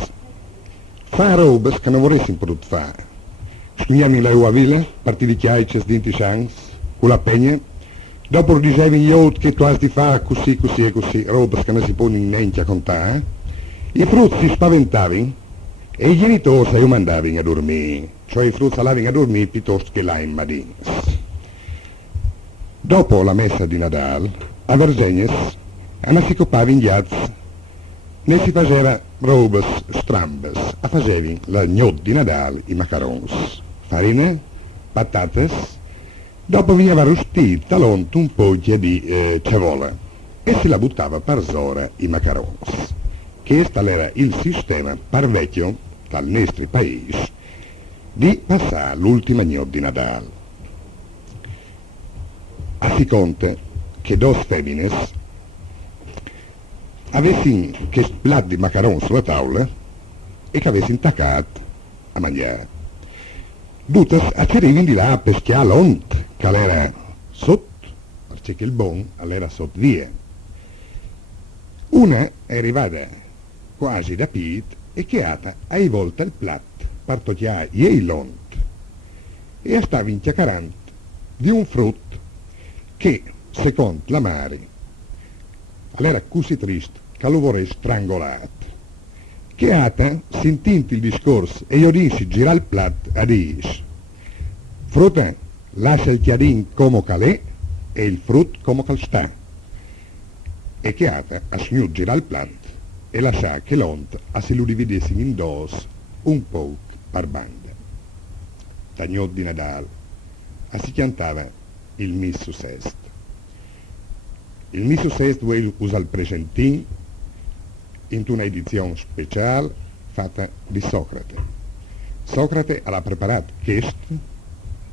fa robe che non vorresti potuto fare. Scugnami in la ua villa, partiti chiaici, dinti chance, con la pegna, dopo dicevi gli altri che tu hai di fare così e così, robe che non si può neanche contare, i frutti si spaventavano e i genitori se li mandavano a dormire, cioè i frutti andavano a dormire piuttosto che là in Madins. Dopo la messa di Natale, a Vergennes, non si copava in ghiazzi, ne si faceva robe strambes, a facevi la gnocchi di Natale, i macarons, farina, patates, dopo veniva arrostito talonto un po' di cevola e si la buttava per zora i macarons. Questo era il sistema per vecchio, dal nostro paese, di passare l'ultima notte di Natale. A si conta che due femmines avessero questo piatto di macaron sulla tavola e che avessero intaccato a mangiare. Tutte arrivavano di là a peschiare l'ont, che era sotto, perché il bon era sotto via. Una è arrivata quasi da pit e che hai volta il piatto per togliere i l'ont e stava inchiaccarando di un frutto che, secondo la Mari, era così triste che lo vorrei strangolato. Che sentendo il discorso e io dissi gira il piatto a dice frutta, lascia il chiarin come calè e il frutto come cal sta. E che a signor gira il piatto e lascia che l'ont si lo dividesse in due un po' per banda. Da notte di Natale si cantava il Missu Sest. Il Missu Sest vuole usare il presentin in una edizione speciale fatta di Socrate. Socrate ha preparato questo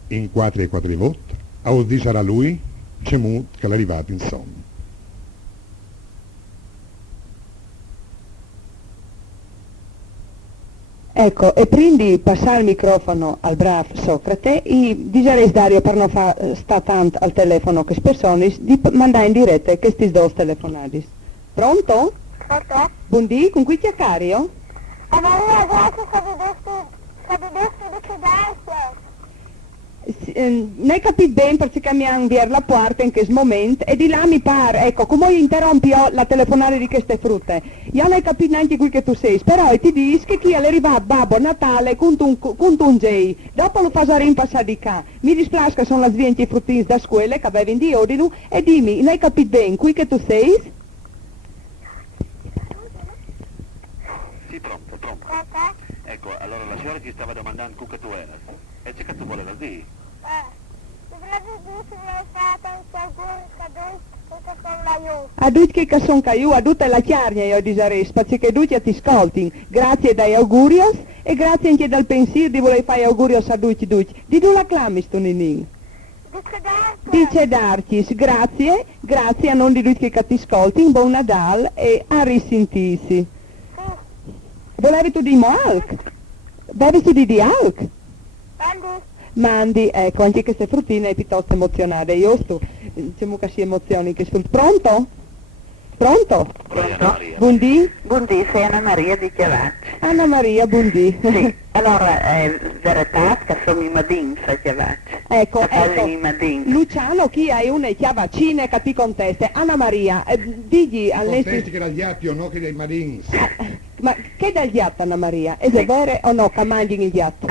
in 4 volte, a dire a lui c'è molto che è arrivato in sonno. Ecco, e prima di passare il microfono al bravo Socrate, direi Dario per non stare tanto al telefono che persone, di mandare in diretta questi due telefonati. Pronto? Pronto? Buondì, con cui chiaccario? Maria, grazie, sapevo che grazie. Non hai capito bene perché mi hanno inviato la porta in questo momento e di là mi pare, ecco, come io interrompi la telefonata di queste frutte, io non hai capito neanche qui che tu sei, però ti dico che chi è arrivato Babbo Natale con un J, dopo lo fai rimpassare di qua, mi dispiace che sono le svienti fruttini da scuola che avevi di ordine e dimmi, non hai capito bene qui che tu sei? Sì, pronto. Ecco, allora la signora ti stava domandando con che tu eri. E c'è che tu voleva dire? A tutti che sono io, a tutta la chiarnia io direi, perché tutti ti ascoltano, grazie dai auguri e grazie anche dal pensiero di voler fare auguri a tutti. Di tu la clami sto ninin? Dice Darcis, grazie a non di tutti che ti ascoltano, buon Nadal e a risentirsi. Volevi tu di Malk? Bevi tu di Alk? Mandi, ecco, anche queste fruttine è piuttosto emozionate. Io sto, diciamo che si emozioni che sul pronto? Pronto? Buondì? Buondì, sei Anna Maria di Chiavacci. Anna Maria, buondì. Sì, allora è verità che sono i madins a Chiavacci. Ecco, Fai Madin. Luciano, chi hai una chiavacine che ti conteste? Anna Maria, digli al Contesti nostro... che dagli atti o no che dai marins. Ma che dal gatto, Anna Maria? È vero o no che mangi il gatto?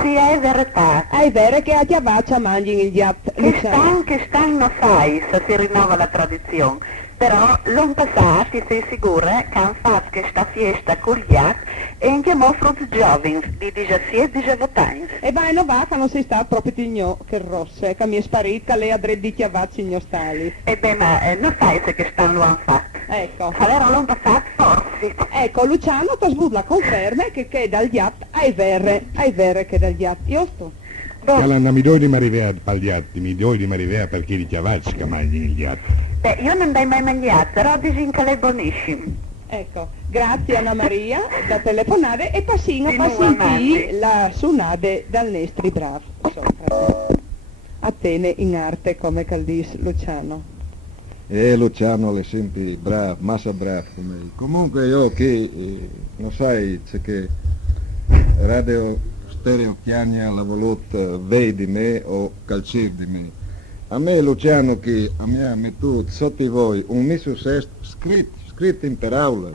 Sì, è verità. È vero che a chiavaccia mangi il gatto, Luciano? Che stan non sai se si rinnova la tradizione, però l'anno passato ti sei sicura che hanno fatto questa festa con gli atti e anche mostro di giovani di 17-18 anni. E vai, non va che non sei stato proprio tigno che rosse, che mi è sparita lei a dre di chiavacci in stali. E beh, ma non sai se che stanno lo hanno fatto. Ecco. Allora l'anno passato forse. Ecco, Luciano ti svulla conferma che dal gat hai vere che dal gat. Io sto. Chialanna mi doi di marivea pagliatti, mi doi di marivea perché di chiavacci che mangi il gatto. Beh, io non dai mai mangiato, però dicono che è buonissimo. Ecco, grazie Anna Maria da telefonare e passino Di a nuovo sentire la sunade dal Nestri Brav. Atene in arte come caldis Luciano. Luciano è sempre bravo, massa bravo come. Comunque io che, non sai, c'è che Radio Stereo Chiania l'ha voluto vedere di me o calcire di me. A me Luciano che a me ha messo sotto di voi un misso scritto in parole,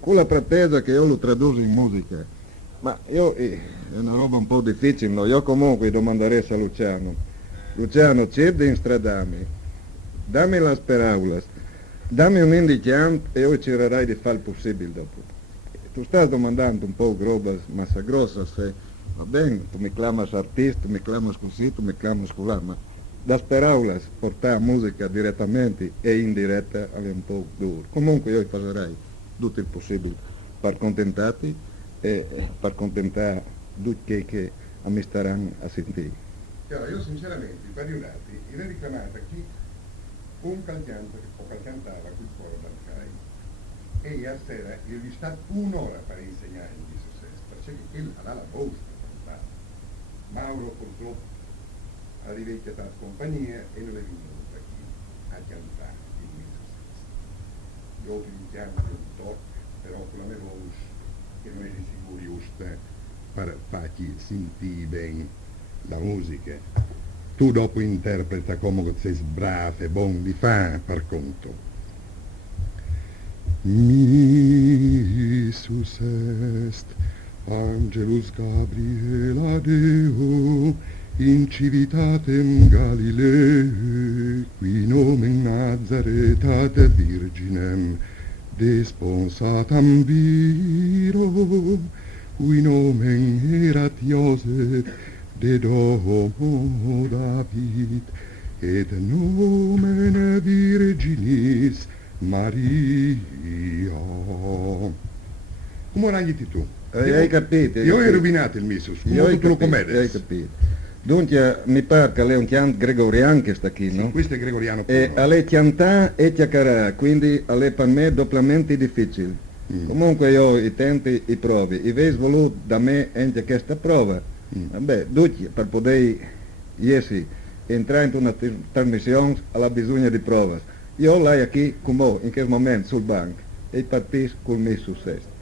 con la pretesa che io lo traduco in musica. Ma io, è una roba un po' difficile, no? Io comunque domanderei a Luciano. Luciano, c'è di instradami. Dammi le parole, dammi un indicante e io cercherai di fare il possibile dopo. Tu stai domandando un po' roba massa grossa, se va bene, tu mi chiami artista, mi chiami così, tu mi chiami là, ma le parole portare musica direttamente e indiretta è un po' duro. Comunque io farei tutto il possibile per contentarti e per contentare tutti che mi staranno a sentire. Allora, io sinceramente, per gli unati, avrei richiamato chi un cantante o cantava quel coro dal CAI e ieri sera io gli sta un'ora per insegnare in questo senso, perché il ha la voce per cantare. Mauro purtroppo ha diventato compagnia e non è venuto qui a cantare in questo senso. Io ti chiamo un tocco, però con la mia voce che non è di sicuro giusta per farci sentire bene la musica. Tu dopo interpreta come sei bravo e buon di fa per conto. Missus est Angelus Gabriela Deo in civitatem Galilee qui nomen Nazaretat Virginem desponsatam viro qui nomen erat Iosef de domo David et nomen Virginis Maria. Come ragni tu? Hai capito? Io ho rovinato il missus, come tu lo comedes? Hai capito. Dunque mi pare che lei è un chiant gregoriano che sta qui, no? Sì, questo è gregoriano. E a lei chiantà e chiacchierà, quindi a lei per me doppiamente difficile. Comunque io i tempi, i provi, i vesi voluto da me anche questa prova. Vabbè, tutti per poter entrare in una trasmissione alla bisogno di prove. Io lei qui come in questo momento sul banco e partisco col mio successo.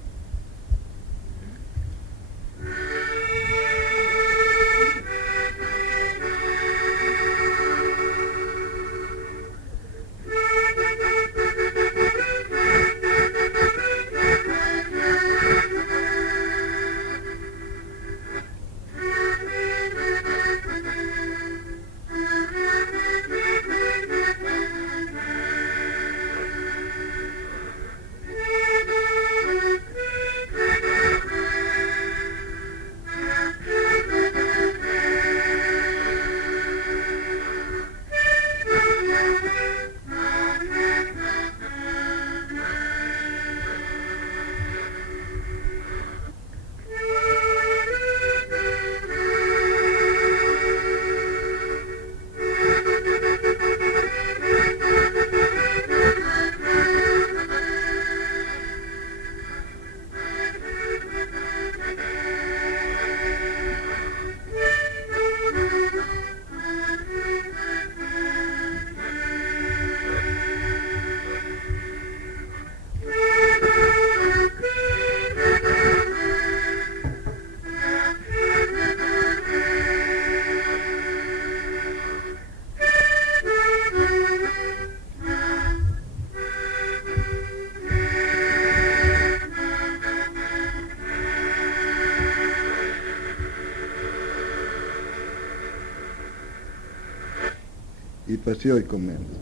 participazione e commenti.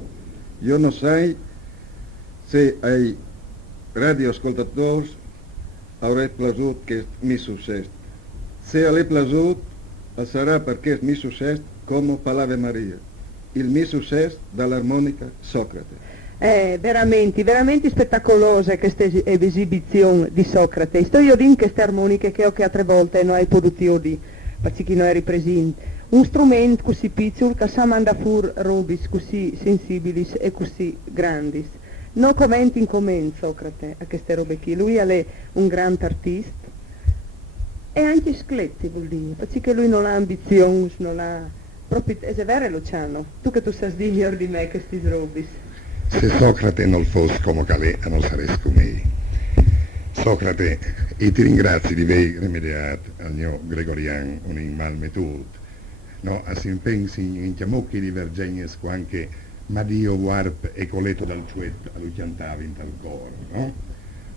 Io non sai se ai radioascoltatori avrei piaciuto che mi successo. Se alle piaciuto, sarà perché mi successo come parlava Maria. Il mio successo dall'armonica Socrate. Veramente spettacolosa questa esibizione di Socrate. Sto io in queste armoniche che ho che altre volte non hai potuto di, perché non eri presente. Un strumento così piccolo che sa manda fuori robis così sensibili e così grandi. Non commenti in commento Socrate a queste robe qui. Lui è un grande artista e anche scletti vuol dire, perché lui non ha ambizioni, non ha... Proprio, è vero Luciano? Tu che tu sai di miglior di me questi robis. Se Socrate non fosse come Calè, non saresti come me. Socrate, e ti ringrazio di aver rimediato al mio Gregoriano un mal metodo. No, a si pensi in chiamocchi di Vergegnes anche Madio Warp e Coletto dal Ciuetto a lui cantava in tal coro, no?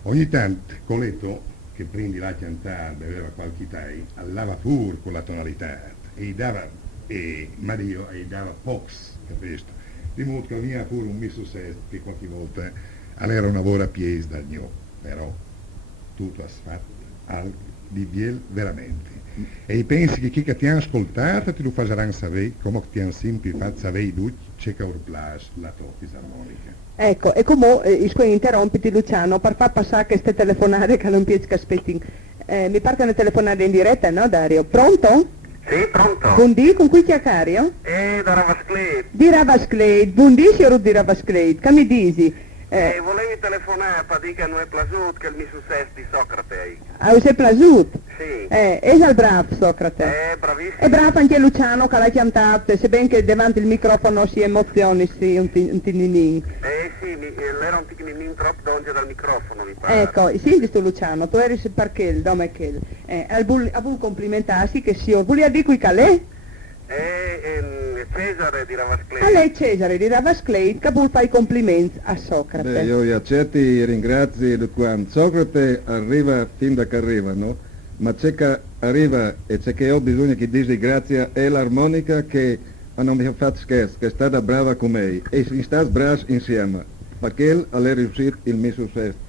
Ogni tanto Coletto, che prendi la cantare, beveva qualche tai, allava pur con la tonalità e dava, e Mario e dava pox, capisci? Di modo che aveva pure un mio successo che qualche volta era una buona pièce dal mio, però tutto ha fatto al di viel veramente. E pensi che chi che ti ha ascoltato ti lo faranno sapere come ti hanno sempre fatto sapere lui c'è che urlare la tua fisarmonica. Ecco, e come interrompiti Luciano per far passare queste telefonate che non piace che aspetti. Mi pare che una telefonata in diretta, no Dario? Pronto? Sì, pronto. Buondì, con cui chiacchiario? Da Ravasclade. Di Ravasclade, buondì signor di Ravasclade, che mi dici? Volevi telefonare per dire che non è piaciuto che il mio successo di Socrate. Ah, vi è piaciuto? Sì. È il bravo Socrate. Bravissimo. È bravo anche Luciano che l'ha chiamato, sebbene che davanti il microfono si emozioni, sì, un tininin. Sì, era un tininin troppo donge dal microfono, mi pare. Ecco, sì, questo Luciano, tu eri perché, dome che a buon complimentarsi che si volevi dire qui calè? Cesare di Ravasclade. A lei Cesare di Ravasclade che vuol fare i complimenti a Socrate. Beh, io gli accetti i ringrazi di quando Socrate arriva fin da che arriva, no? Ma c'è che arriva e c'è che ho bisogno che dici grazie è l'armonica che non mi ha fatto scherzo, che è stata brava con me e si sta bravi insieme, perché è riuscito il mio successo.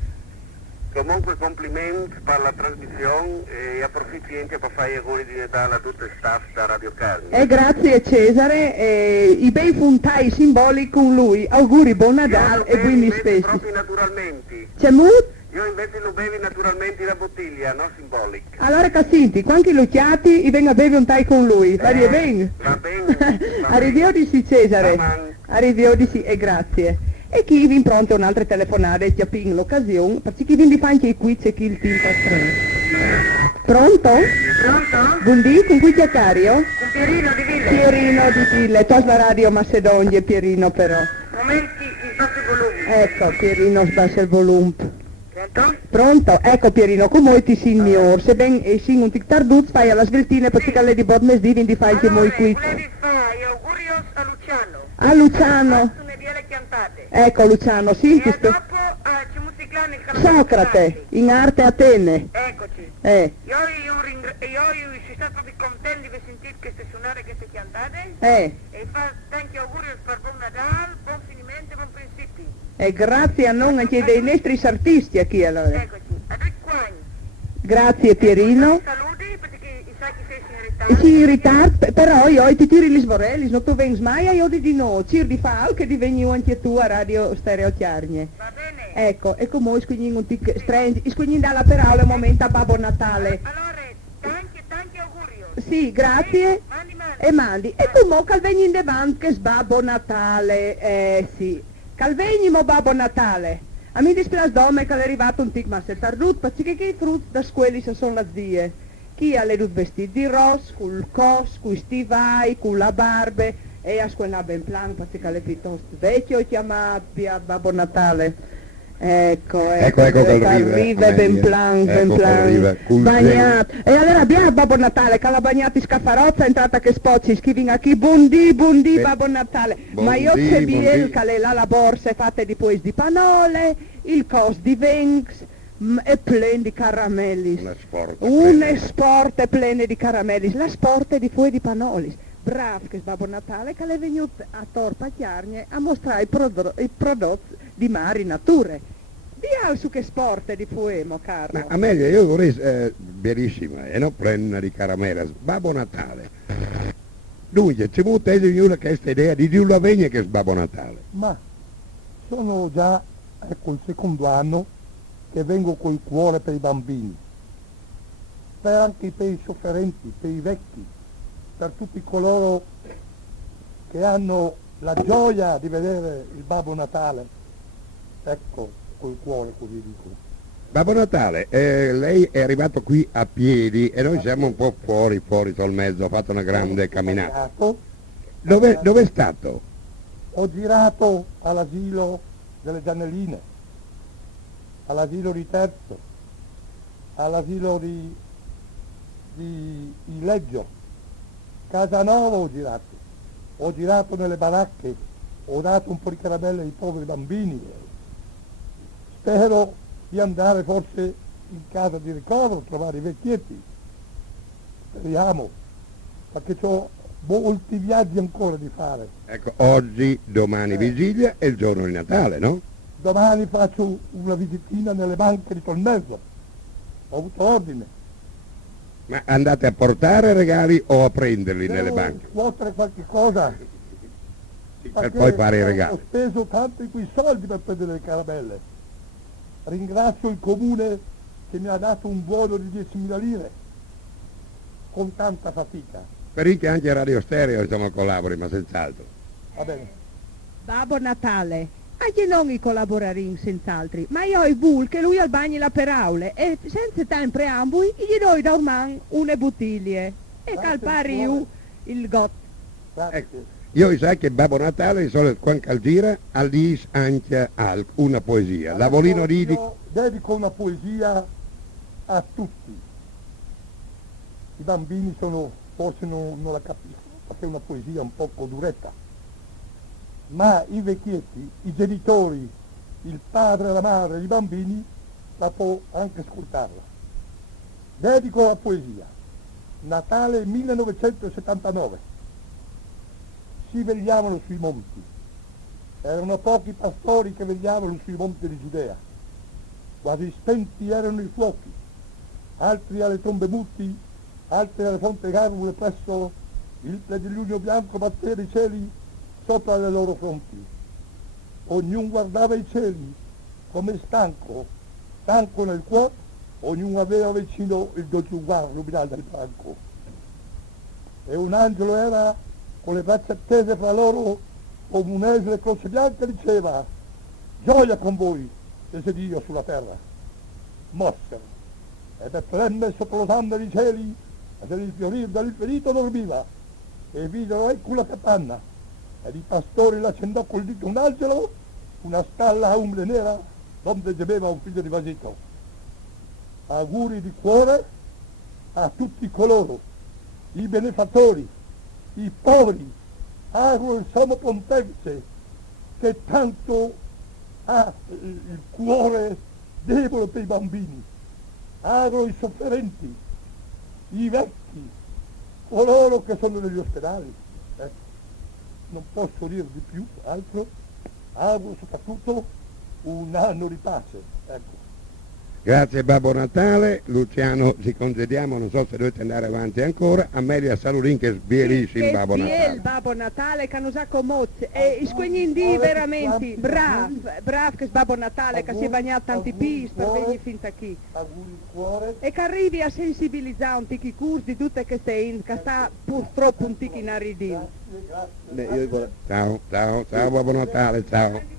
Comunque complimenti per la trasmissione e approfitto anche per fare gli auguri di Natale a tutto il staff da Radio Carmine. Grazie Cesare, i bei puntai simbolici con lui, auguri buon Natale e buoni stessi. Proprio naturalmente. C'è mood? Io invece lo bevi naturalmente da bottiglia, non simbolico. Allora Cassinti, quanti lucchiati i venga a bevi un tai con lui, va bene? Va bene. Arrivederci Cesare, arrivederci e grazie. E chi vi impronta un'altra telefonata e ti apping l'occasione, perché chi vi fa anche i quiz e chi il team per tre. Pronto? Pronto? Buondì, con cui chiaccario? Con Pierino di Ville. Pierino di Ville, tos la radio Macedonia, Pierino però. Momenti, sbasso il volume. Ecco, Pierino sbassa il volume. Pronto? Pronto? Ecco Pierino, come ti signor, se ben e sing un tic tarduz fai alla sveltina perché alle di botnes divin di fai che moi quiz. Volevi fare auguri a Luciano. A Luciano. Ecco Luciano, sì, e dopo ci musiclano il canale Socrate, in arte Atene. Eccoci. Io sono stato proprio contento di sentire queste suonare, queste cantate. E fa tanti auguri per buon Natale, buon finimento e buon principio. E grazie a noi anche dei nostri artisti qui allora. Eccoci, a tre quani. Grazie Pierino. Saluti perché sai che sei in ritardo. Sì, in ritardo, però io ti tiri gli sborelli, non tu vengi mai a io di no, cir di fal che diveni anche tu a Radio Stereo Chiargne. Va bene. Ecco, e come squigni un tic strange, squigni dalla parola un momento a Babbo Natale. Allora, tanti auguri. Sì, grazie. Mandi. E mandi. E come calvegni in davanti che Babbo Natale, sì. Calvegni mo Babbo Natale. A me dispiace dome che è arrivato un tic ma se tardut, perché che i frutti da scuoli se sono le zie. Chi ha le vestiti di rosso, col cos, con i stivai, con la barba, e a scuola ben plan, perché le piuttosto vecchio chiama Babbo Natale. Ecco che arriva ben plan, bagnato. E allora abbiamo Babbo Natale, che la bagnati scaffarozza, è entrata che spocci, scriving a chi, buondì, Babbo Natale. Ma io c'è biel, che là la borsa è fatta di poi di panole, il cos di Venks, e pieno di caramelli. Un sport pieno di caramelli, la sport è di fuori di panolis. bravo che Babbo Natale che è venuto a Torpa Chiargne a mostrare i prodotti di mari nature. Via su che sport di fuemo, Carlo. Ma Amelia, io vorrei, benissimo, e non prendere di caramella, Babbo Natale. Dunque, ci vuole venuta questa idea di Dio la vegna che è Babbo Natale. Ma sono già, ecco, il secondo anno che vengo col cuore per i bambini, anche per i sofferenti, per i vecchi, per tutti coloro che hanno la gioia di vedere il Babbo Natale, ecco, col cuore, così dico. Babbo Natale, lei è arrivato qui a piedi e noi siamo un po' fuori dal mezzo, ha fatto una grande camminata. Dove è stato? Ho girato all'asilo delle Giannelline, all'asilo di Terzo, all'asilo di Leggio, Casanova ho girato nelle baracche, ho dato un po' di caramelle ai poveri bambini, spero di andare forse in casa di ricovero, trovare i vecchietti, speriamo, perché ho molti viaggi ancora di fare. Ecco, oggi, domani vigilia è il giorno di Natale, no? Domani faccio una visitina nelle banche di Tolmezzo, ho avuto ordine. Ma andate a portare regali o a prenderli nelle banche? Scuotere qualche cosa. Per poi fare i regali. Ho speso tanto di quei soldi per prendere le caramelle. Ringrazio il comune che mi ha dato un buono di 10.000 lire, con tanta fatica. Per che anche Radio Stereo insomma collabori, ma senz'altro. Va bene. Babbo Natale, anche non i collaborari senz'altro, ma io ho i bull che lui al bagno la per aule e senza tanti preamboli gli do da orman une bottiglie e calpari io il got. Ecco. Io sai che Babbo Natale di solito quando gira allis anche una poesia. Lavorino Ridi. Io dedico una poesia a tutti. I bambini forse non la capiscono, perché è una poesia un poco duretta. Ma i vecchietti, i genitori, il padre, la madre, i bambini, la può anche ascoltarla. Dedico la poesia. Natale 1979. Si vegliavano sui monti. Erano pochi pastori che vegliavano sui monti di Giudea. Quasi spenti erano i fuochi, altri alle tombe muti, altri alle fonti garbule presso il plegilunio bianco batteva i cieli sopra le loro fronti. Ognuno guardava i cieli come stanco nel cuore, ognuno aveva vicino il dogiuguar luminale del branco. E un angelo era con le braccia tese fra loro come un esile croce bianca diceva: gioia con voi, fece Dio sulla terra. Mossero, e Betlemme sotto lo sangue dei cieli, e dell'infiorir dall'infinito dormiva, e videro ecco la capanna, ed i pastori l'accendò col dito un angelo, una stalla umile nera, donde gemeva un figlio di vasito. Auguri di cuore a tutti coloro, i benefattori, i poveri, auguro il sommo pontefice che tanto ha il cuore debole per i bambini, auguro i sofferenti, i vecchi, coloro che sono negli ospedali. Non posso dire di più altro, auguro soprattutto un anno di pace. Ecco. Grazie Babbo Natale, Luciano ci congediamo, non so se dovete andare avanti ancora, Amelia Salurin che sbierisce il Babbo Natale. Il Babbo Natale che non sa comozze e squegnindi veramente brav che Babbo Natale che si è bagnato tanti pis per venire finta qui. E che arrivi a sensibilizzare un tichi cursi di tutte queste che sta purtroppo un tichi in aridino. Ciao Babbo Natale, ciao.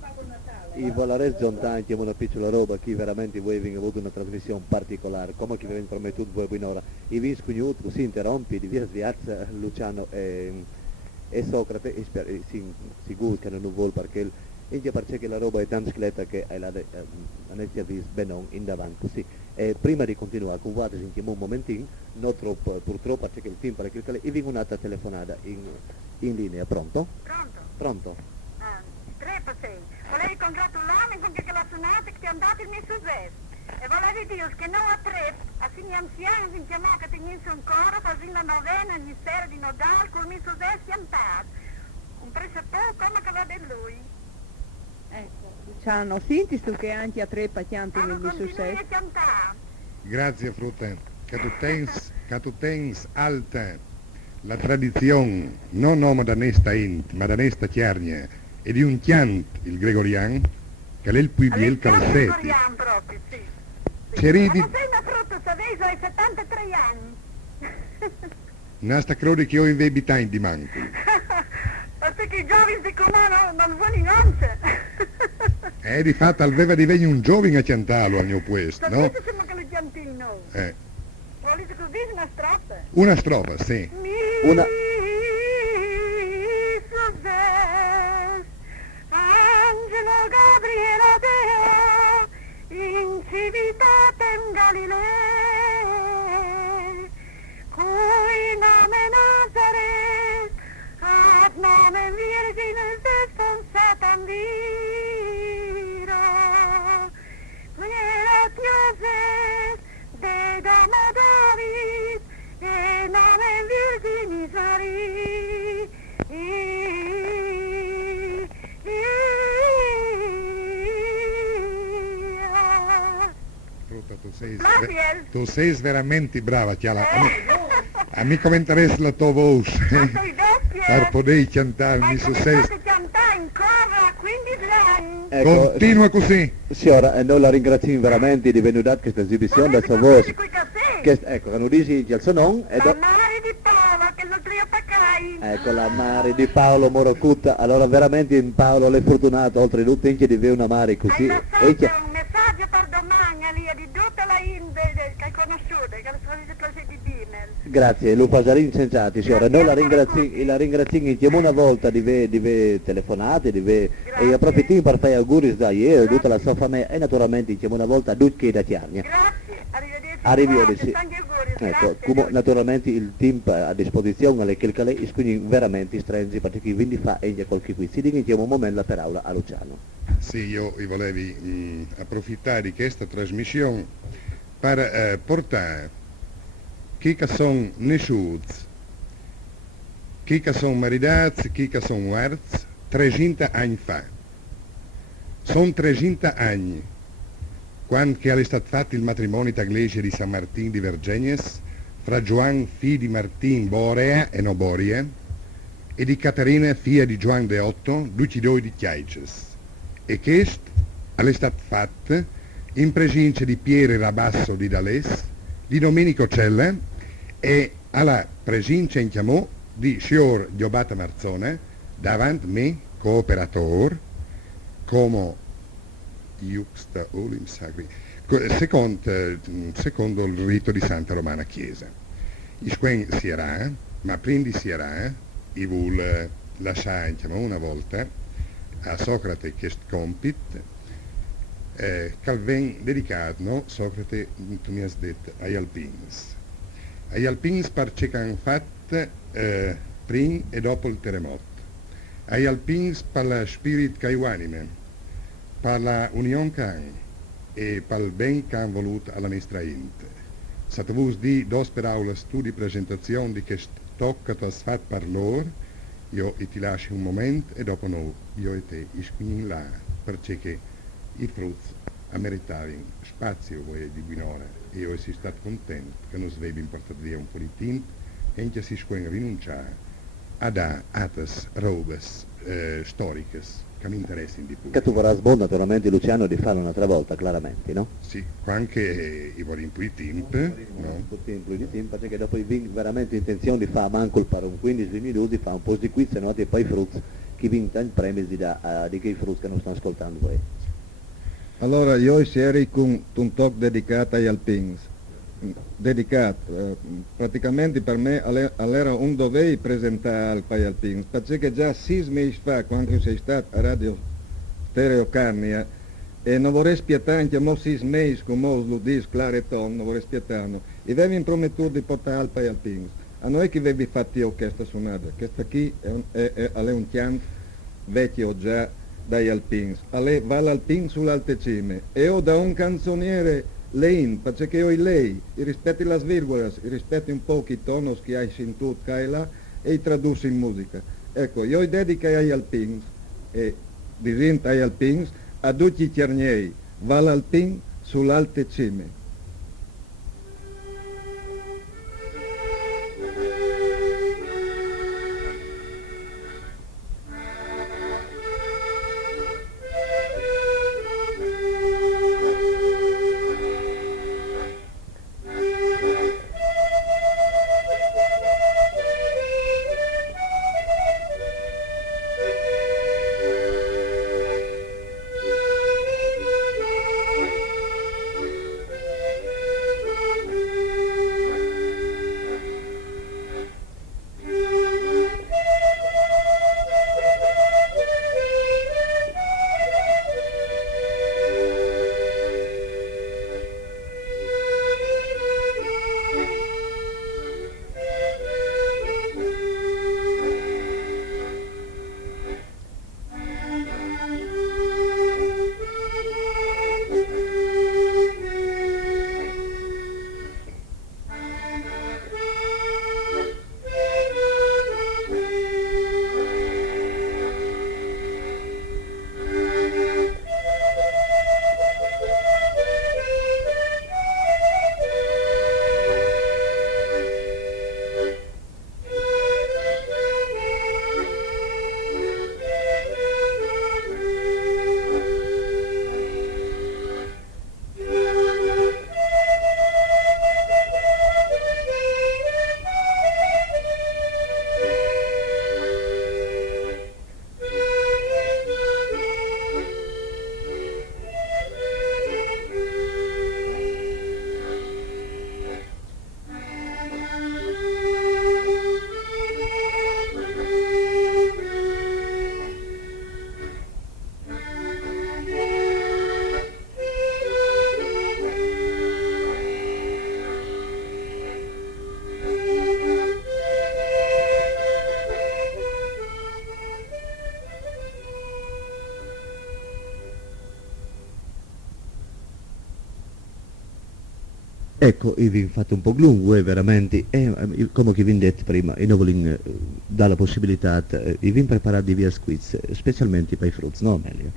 I volerei giuntare una piccola roba che veramente voi avete avuto una trasmissione particolare, come che vi avete promesso voi un'ora. I vi sconosciuti, così interrompi, di via sviazza Luciano e Socrate, e sicuro che non vuole perché perché la roba è tanto scletta che non è visto bene in davanti. Così. E prima di continuare, con voi sentiamo un momentino, non troppo, purtroppo perché il tempo è che e vi un'altra telefonata in linea, pronto? Pronto? Trepa sei. Volevi congratularmi con che la sonata che ti è andata il mio successo. E volevi dire che non a tre, a fine anziani si chiamò che tenissi un coro, così la novena, il mistero di Nodal, col mio sudesti antato. Un presapò come che va da lui. Ecco, Luciano, senti tu che anche a tre patianti nel mio successo. Grazie Frutta, che tu tens alta la tradizione, non da nesta int, ma da nesta chiarnia, e di un chiant, il gregorian, che l'è il più biel calzetti. C'eri di... Ma sei una frutta, sapevi, hai 73 anni. Nasta crodi che io in vei bitain di manco. Perché i giovani di comune non vogliono non. Di fatto aveva di venire un giovane a chiantarlo al mio puesto, no? Sapete che lo chiantino? Volete così una strofa? Una strofa, sì. Una... Angelo Gabriele Deo, in civitatem Galilei, cui nome Nazaret, ad nomen Virgines desponsatam vira, quierat Iosef, de dama David, e nomen Virginis Maria. Tu sei veramente brava, Chiala. A me commenteresti la tua voce per poter cantarmi su sé. Ecco, continua così. Signora, noi la ringraziamo veramente di venire a questa esibizione della sua voce. Ecco, non dici il suo nome. La Mare di Paolo, che lo trio Paccai. Ecco, la Mare di Paolo Morocutta. Allora veramente in Paolo l'è fortunato, oltretutto anche di avere una Mare così. Un messaggio per domani, lì, di tutta la Inde che hai conosciuto, che lo sono di Dinel. Grazie, lo fasarin sensati, signora. Noi la ringraziamo insieme una volta di ve telefonate, e approfittiamo per fare auguri da ieri, tutta la sua famiglia e naturalmente insieme una volta a tutti da Tiarnia. Grazie, arrivederci. Ecco, come naturalmente il team a disposizione alle che lei quindi veramente strengi perché quindi fa e qualche qui. Si diventiamo un momento per aula a Luciano. Sì, io volevo approfittare di questa trasmissione per portare chi che sono nasciuti, chi che sono maritati, chi che sono morti 300 anni fa. Sono 300 anni quando è stato fatto il matrimonio taglese di San Martin di Vergennes fra Gioan, figlio di Martin Borea e Noboria, e di Caterina, figlia di Gioan de Otto, ducidoi di Chiaices. E questo è stato fatto in presenza di Piero Rabasso di Dales, di Domenico Cella e alla presenza in chiamò di Signor Diobata Marzona, davanti me, cooperatore, come Iuxta Olim Sacri, secondo il rito di Santa Romana Chiesa. Isquen sierà, ma prima di sierà, i vuol lasciare una volta a Socrate questo compit, che ven dedicato, no? Socrate, tu mi hai detto, agli Alpins. Agli Alpins perché hanno fatto prima e dopo il terremoto. Agli Alpins per la spirit caiuanime, per la unione che hanno e per il ben che hanno voluto alla nostra ente. State voi di dos per aula studi presentazione di questo tocco che ho fatto per loro, io ti lascio un momento e dopo noi, io e te, isquinin là, perché i frutti meritavano spazio di Guinora e io sono stato contento che non svevi portato via un po' di tempo e che si squen rinunciare a dare altre robe storiche che mi interessano di più. Che tu vorrai sbon naturalmente Luciano di farlo un'altra volta, chiaramente, no? Sì, anche i vorrei un po' di tempo, no? Un po' di tempo, perché dopo i veramente intenzione di fare manco per un 15 minuti, fa un po' di quiz e poi i frutti che vinta in premi di quei frutti che non stanno ascoltando voi. Allora io sarei con un talk dedicato agli Alpins, dedicato, praticamente per me era un dovere presentare agli Alpins, perché già 6 mesi fa, quando sei stato a Radio Stereo Carnia, e non vorrei spiattare anche 6 mesi, come lo dice Clareton, non vorrei spiattarlo, e avevi promesso di portare agli Alpins. A noi che avevi fatto io questa suonata, questa qui è un piano vecchio già dagli Alpins, va all'Alpin sull'alte cime, e io da un canzoniere lein, perché io lei, rispetti le virgole, rispetti un po' i tonos che hai sentito che là e i traduci in musica. Ecco, io dedico agli alpins, e disento agli alpins, a tutti i cernieri, Val Alpin sull'alte cime. Ecco, io vi ho fatto un po' lungo, veramente, e come che vi ho detto prima, io non voglio dare la possibilità, io vi ho preparato diversi quiz, specialmente per i frutti, no Amelia?